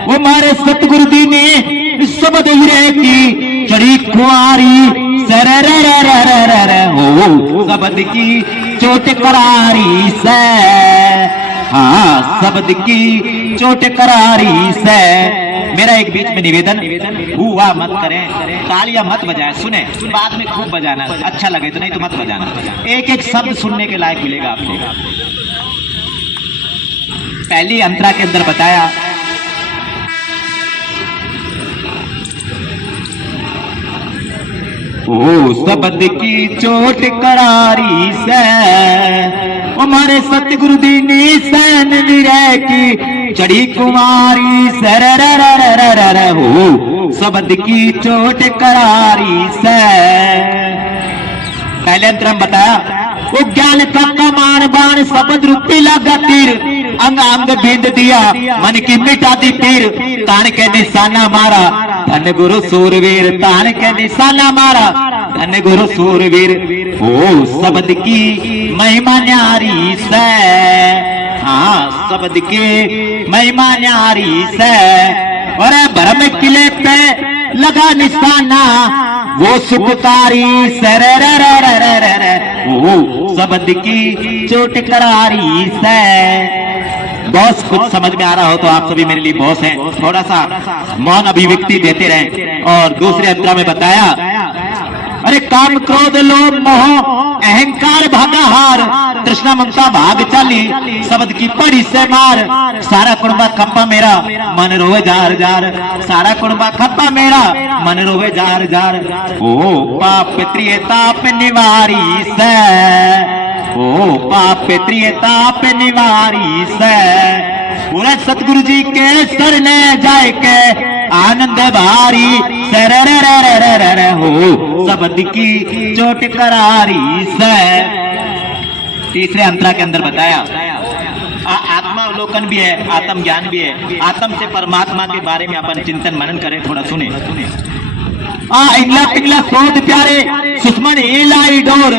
वो मारे सतगुरु दी ने शब्द हीरे की चढ़ी कुआरी से, हो शब्द की चोट करारी से, शब्द की चोट करारी से। मेरा एक बीच में निवेदन, हुआ मत करें, तालियां मत बजाएं, सुने, बाद में खूब बजाना, अच्छा लगे तो, नहीं तो मत बजाना। एक एक शब्द सुनने के लायक मिलेगा आपको। पहली अंतरा के अंदर बताया, ओ शब्द की चोट करारी से, हमारे सतगुरु दीनी सैन विरह की चढ़ी कुमारी से, हो शब्द की चोट करारी से। पहले अंतरम बताया, वो ज्ञान का कमान बाण शब्द रूपी लगा तीर, अंग अंग बींद दिया मन की मिटा दी पीर, तान के निशाना मारा धन गुरु सूरवीर, तान के निशाना मारा धन गुरु सूरवीर, ओ शब्द की महिमा न्यारी से, शब्द की महिमा न्यारी से। और भरम किले पे लगा निशाना, वो सुखकारी से वो शब्द की चोट करारी से। बॉस कुछ समझ में आ रहा हो तो आप सभी मेरे लिए बॉस हैं, थोड़ा सा मौन अभिव्यक्ति देते रहे। और दूसरे अंतरा में बताया, अरे काम क्रोध लोभ मोह अहंकार भागा हार, तृष्णा ममता भाग चाली, शब्द की पड़ी से मार। सारा कुड़बा खप्पा मेरा मन रोवे जार जार, सारा कुड़बा खप्पा मेरा मन रोवे जार जार। ओ पाप प्रिय ताप निवारी से, ओ पाप प्रिय ताप निवारी से। पूरा सतगुरु जी के सरने जाए के आनंद भारी से हो शब्द की चोट करारी से। तीसरे अंतरा के अंदर बताया आत्मावलोकन भी है, आत्म ज्ञान भी है। आत्म से परमात्मा के बारे में अपन चिंतन मनन करें, थोड़ा सुने। इंगला पिंगला सोच प्यारे सुषमन लाई डोर,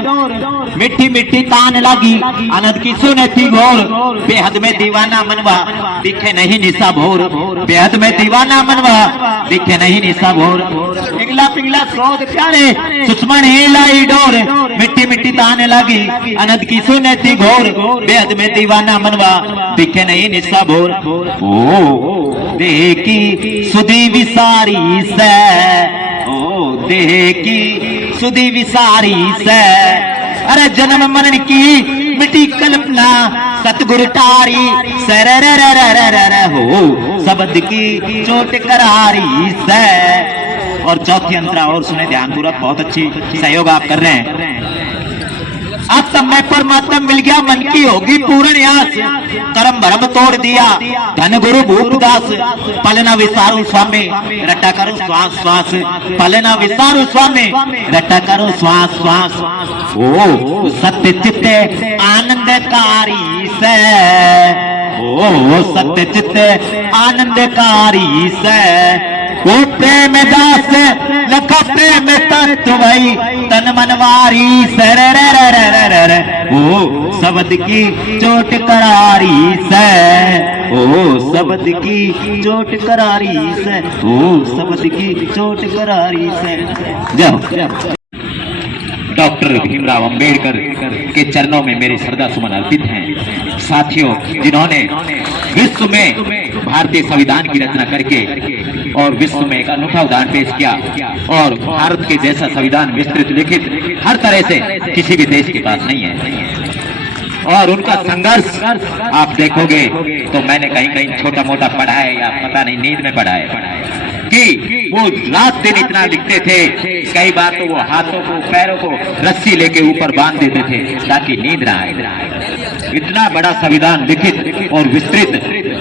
मिट्टी मिट्टी तान लगी अनंत की सुने थी घोर। बेहद में दीवाना मनवा दिखे नहीं निशा भोर, बेहद में दीवाना मनवा दिखे नहीं निशा भोर। इंगला पिंगला सोच प्यारे सुषमन लाई डोर, मिट्टी मिट्टी तान लगी अनंत की सुने थी घोर। बेहद में दीवाना मनवा दिखे नहीं निशा भोर। ओ देह की सुधी विसारी से, ओ देह की सुधी विसारी से। अरे जन्म मरण की मिट्टी कल्पना सतगुरु टारी से हो शब्द की चोट करारी से। और चौथी अंतरा और सुने ध्यानपूर्वक, बहुत अच्छी सहयोग आप कर रहे हैं। अब समय परमात्मा मिल गया, मन की होगी पूर्ण यास। कर्म भरम तोड़ दिया धन गुरु भूपदास, पलना विसारू स्वामी रट्टा करो श्वास श्वास। पलना विसारू स्वामी रट्टा करो श्वास श्वास। ओ सत्य चित्ते आनंदकारी से, ओ सत्य चित्ते आनंदकारी से। वो प्रेम दास लखा प्रेम तत्वई तन मनवारी से। ओ शब्द की चोट करारी से, ओ शब्द की चोट करारी से, ओ शब्द की चोट करारी से। जाओ। डॉक्टर भीमराव अंबेडकर के चरणों में मेरे श्रद्धा सुमन अर्पित हैं। साथियों, जिन्होंने विश्व में भारतीय संविधान की रचना करके और विश्व में एक अनूठा उदाहरण पेश किया, और भारत के जैसा संविधान विस्तृत लिखित हर तरह से किसी भी देश के पास नहीं है। और उनका संघर्ष आप देखोगे तो मैंने कहीं कहीं छोटा मोटा पढ़ा है या पता नहीं नींद में पढ़ा है कि वो रात दिन इतना लिखते थे। कई बार तो वो हाथों को पैरों को रस्सी लेके ऊपर बांध देते थे ताकि नींद ना आए। इतना बड़ा संविधान लिखित और विस्तृत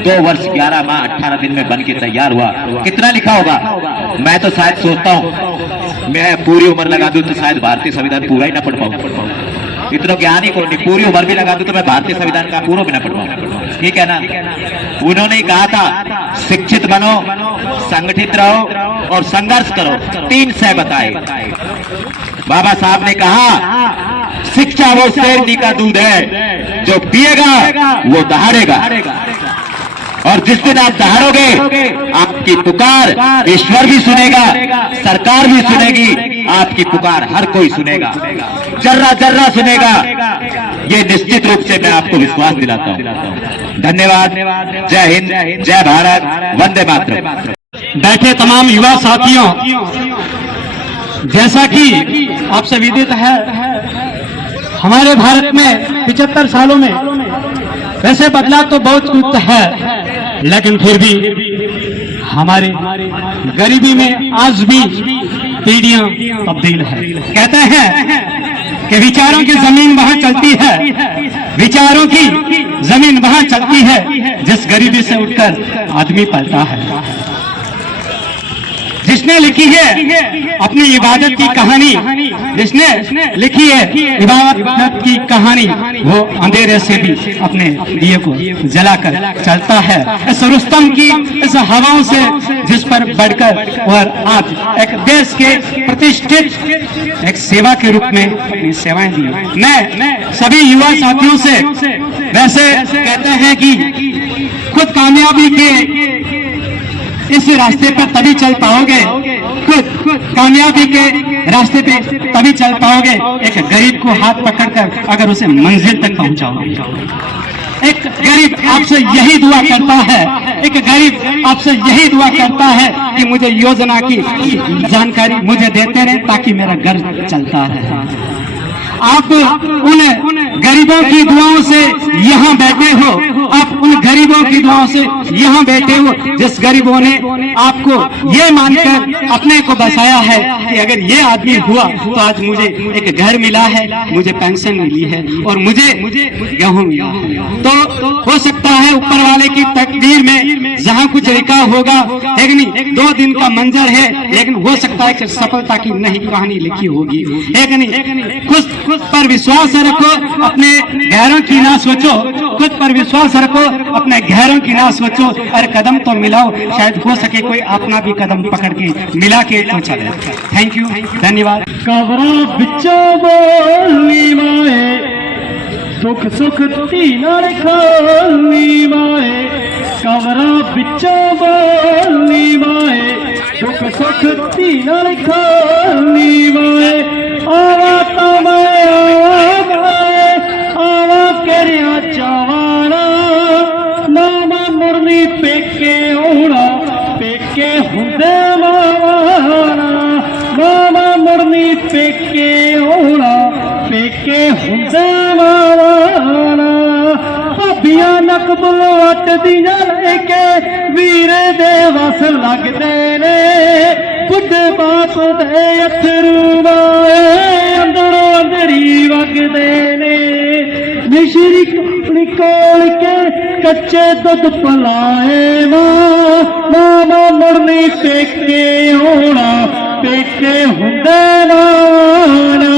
2 वर्ष 11 माह 18 दिन में बन के तैयार हुआ। कितना लिखा होगा? मैं तो शायद सोचता हूँ मैं पूरी उम्र लगा दूं तो शायद भारतीय संविधान पूरा ही ना पढ़ पाऊँ। इतना ज्ञानी को नहीं, पूरी उम्र भी लगा दूं तो मैं भारतीय संविधान का पूरा भी ना पढ़ पाऊँ। ठीक है ना? उन्होंने कहा था शिक्षित बनो, संगठित रहो और संघर्ष करो। 3 से बताए। बाबा साहब ने कहा शिक्षा वो शेरनी का दूध है, जो पिएगा वो दहाड़ेगा, और जिस दिन आप दहाड़ोगे आपकी पुकार ईश्वर भी सुनेगा, सरकार भी सुनेगी, आपकी पुकार हर कोई सुनेगा, जर्रा जर्रा सुनेगा। ये निश्चित रूप से मैं आपको विश्वास दिलाता हूँ। धन्यवाद। जय हिंद, जय भारत, वंदे मातरम। बैठे तमाम युवा साथियों, जैसा कि आपसे विदित है हमारे भारत में 75 सालों में वैसे बदलाव तो बहुत कुछ है, लेकिन फिर भी हमारे गरीबी में आज भी पीढ़ियां तब्दील है। कहते हैं कि विचारों की जमीन वहां चलती है, विचारों की जमीन वहां चलती है जिस गरीबी से उठकर आदमी पलता है। जिसने लिखी है अपनी इबादत की कहानी, जिसने लिखी है इबादत की कहानी, वो अंधेरे से भी अपने दिए को जलाकर चलता है। इस रुस्तम की इस हवाओं से जिस पर बढ़कर और आज एक देश के प्रतिष्ठित एक सेवा के रूप में अपनी सेवाएं दी। मैं सभी युवा साथियों से वैसे कहते हैं कि खुद कामयाबी के इस रास्ते पर तभी चल पाओगे, खुद कामयाबी के रास्ते पे तभी चल पाओगे एक गरीब को हाथ पकड़कर अगर उसे मंजिल तक पहुंचाओगे। एक गरीब आपसे यही दुआ करता है, एक गरीब आपसे यही दुआ करता है कि मुझे योजना की जानकारी मुझे देते रहे ताकि मेरा घर चलता रहे। आप उन गरीबों की दुआओं से यहाँ बैठे हो, आप उन गरीबों की दुआओं से यहाँ बैठे हो जिस गरीबों ने आपको ये मानकर अपने को बसाया है कि अगर ये आदमी हुआ तो आज मुझे एक घर मिला है, मुझे पेंशन मिली है और मुझे गेहूं मिला है। तो हो सकता है ऊपर वाले की तकदीर में जहाँ कुछ लिखा होगा, एक नहीं 2 दिन का मंजर है, लेकिन हो सकता है कि सफलता की नई कहानी लिखी होगी। एक नहीं खुद पर विश्वास रखो, अपने गैरों की ना सोचो, खुद पर विश्वास रखो, अपने गैरों की ना सोचो और कदम तो मिलाओ, शायद हो सके कोई अपना भी कदम पकड़ के मिला के तो चले। थैंक यू, धन्यवाद। कबरों बिचों बोलनी माए, सुख सुख तीना खानी माए, कबरों बिचों बोलनी माए, सुख सुख तीना खानी माए, आवा तमाए आवा करिया चावाना, मामा मुरनी पेके ओड़ा पेके हुंदे मावाना, मामा मुरनी पेके ओड़ा पेके हुंदे मावाना, भाबियां नकबल वट दियां लेके वीरे दे वस लगदे ने, बुढ़े बाप दे अथरू माए अंदरों अंदरी वगदे ने, मिश्री निकोल के कच्चे दुध पलाए मामा मुरनी पेके होना पेके हुंदे नाना,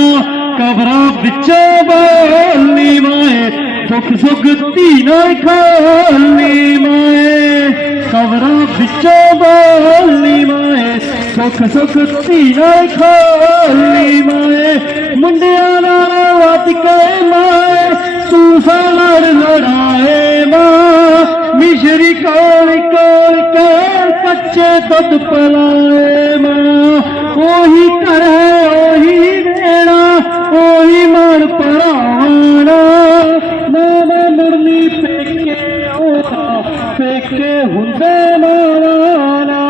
कबरों बिचों बोलनी माए, सुख सुख तीना खानी माए, कबरों बिचों बोलनी माए, सुख सुख तीना खानी माए, मुंडिया नाल वध के माए तू सालर लड़ाए मां, मिश्री कोल कोल के कच्चे दुध पलाए मां, ओही घर है ओही देना ओही मन पराना, मामा मुरनी पेके ओका पेके हुंदे माना,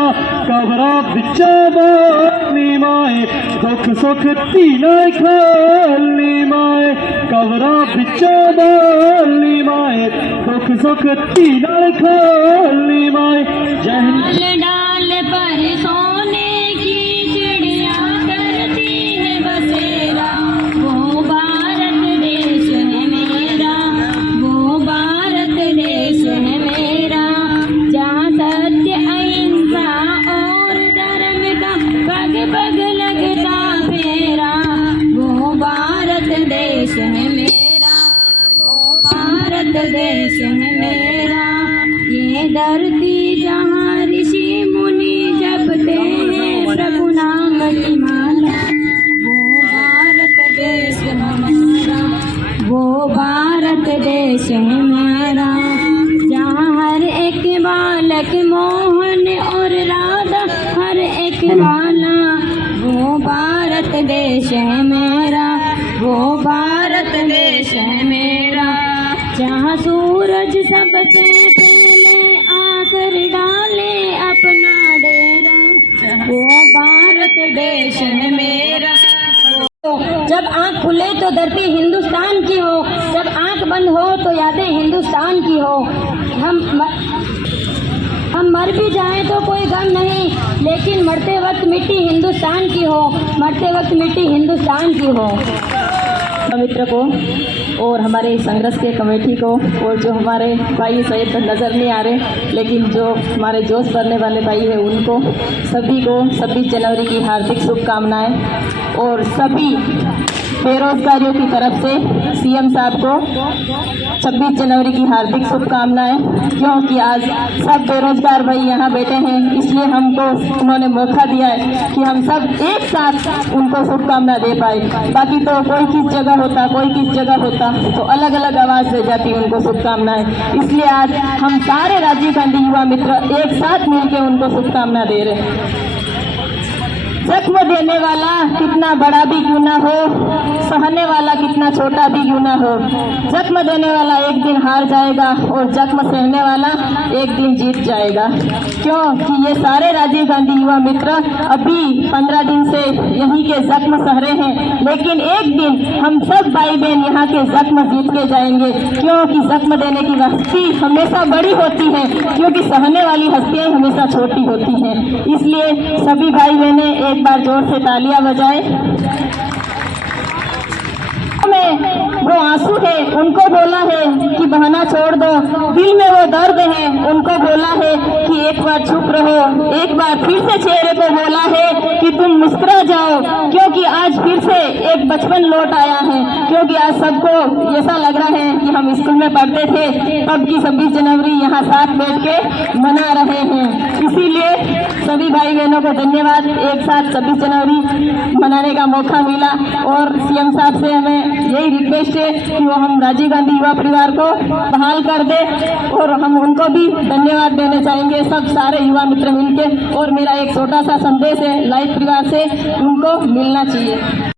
कबरों बिचों बोलनी माए, दुख सुख तीना खानी माए, कबरों बिचों बोलनी माए, दुख सुख तीना खानी माए। डाल डाल पर सोने की चिड़िया करती है बसेरा, वो भारत देश है मेरा, वो भारत देश है मेरा, जहाँ सत्य अहिंसा और धर्म का पग पग लगता फेरा, वो भारत देश है मेरा, वो भारत देश है मेरा, ये धरती जहाँ ऋषि मुनि जपते हैं प्रभु नाम की माला, वो भारत देश हमारा, वो भारत देश है मेरा, जहाँ हर एक बालक मोहन और राधा हर एक बाला, वो भारत देश है मेरा, वो भारत देश है मेरा, जहाँ सूरज सबसे पहले आकर डाले अपना डेरा, वो भारत देश है मेरा। जब आँख खुले तो धरती हिंदुस्तान की हो, जब आँख बंद हो तो यादें हिंदुस्तान की हो, हम मर भी जाएं तो कोई गम नहीं, लेकिन मरते वक्त मिट्टी हिंदुस्तान की हो, मरते वक्त मिट्टी हिंदुस्तान की हो। मित्र को और हमारे संघर्ष के कमेटी को और जो हमारे भाई सैयद तो नज़र नहीं आ रहे, लेकिन जो हमारे जोश भरने वाले भाई हैं उनको सभी को 26 जनवरी की हार्दिक शुभकामनाएं, और सभी बेरोजगारियों की तरफ से सीएम साहब को 26 जनवरी की हार्दिक शुभकामनाएं, क्योंकि आज सब बेरोजगार भाई यहाँ बैठे हैं, इसलिए हमको उन्होंने मौका दिया है कि हम सब एक साथ उनको शुभकामना दे पाए। बाकी तो कोई किस जगह होता, कोई किस जगह होता तो अलग अलग आवाज़ दे जाती उनको शुभकामनाएं। इसलिए आज हम सारे राजीव गांधी युवा मित्र एक साथ मिलकर उनको शुभकामना दे रहे हैं। जख्म देने वाला कितना बड़ा भी क्यों ना हो, सहने वाला कितना छोटा भी क्यों ना हो, जख्म देने वाला एक दिन हार जाएगा और जख्म सहने वाला एक दिन जीत जाएगा। क्योंकि ये सारे राजीव गांधी युवा मित्र अभी 15 दिन से यहीं के जख्म सह रहे हैं, लेकिन एक दिन हम सब भाई बहन यहाँ के जख्म जीत के जाएंगे। क्योंकि जख्म देने की हस्ती हमेशा बड़ी होती है, क्योंकि सहने वाली हस्तियाँ हमेशा छोटी होती हैं। इसलिए सभी भाई बहनें एक बार जोर से तालियां बजाएं। वो आंसू है उनको बोला है कि बहाना छोड़ दो, दिल में वो दर्द है उनको बोला है कि एक बार चुप रहो, एक बार फिर से चेहरे को बोला है कि तुम मुस्कुरा जाओ, क्योंकि आज फिर से एक बचपन लौट आया है। क्योंकि आज सबको ऐसा लग रहा है कि हम स्कूल में पढ़ते थे तब की 26 जनवरी यहाँ साथ बैठ के मना रहे हैं। इसीलिए सभी भाई बहनों को धन्यवाद, एक साथ 26 जनवरी मनाने का मौका मिला। और सीएम साहब से हमें यही रिक्वेस्ट है कि वो हम राजीव गांधी युवा परिवार को बहाल कर दे, और हम उनको भी धन्यवाद देने चाहेंगे सब सारे युवा मित्र मिलके। और मेरा एक छोटा सा संदेश है लाइव परिवार से, उनको मिलना चाहिए।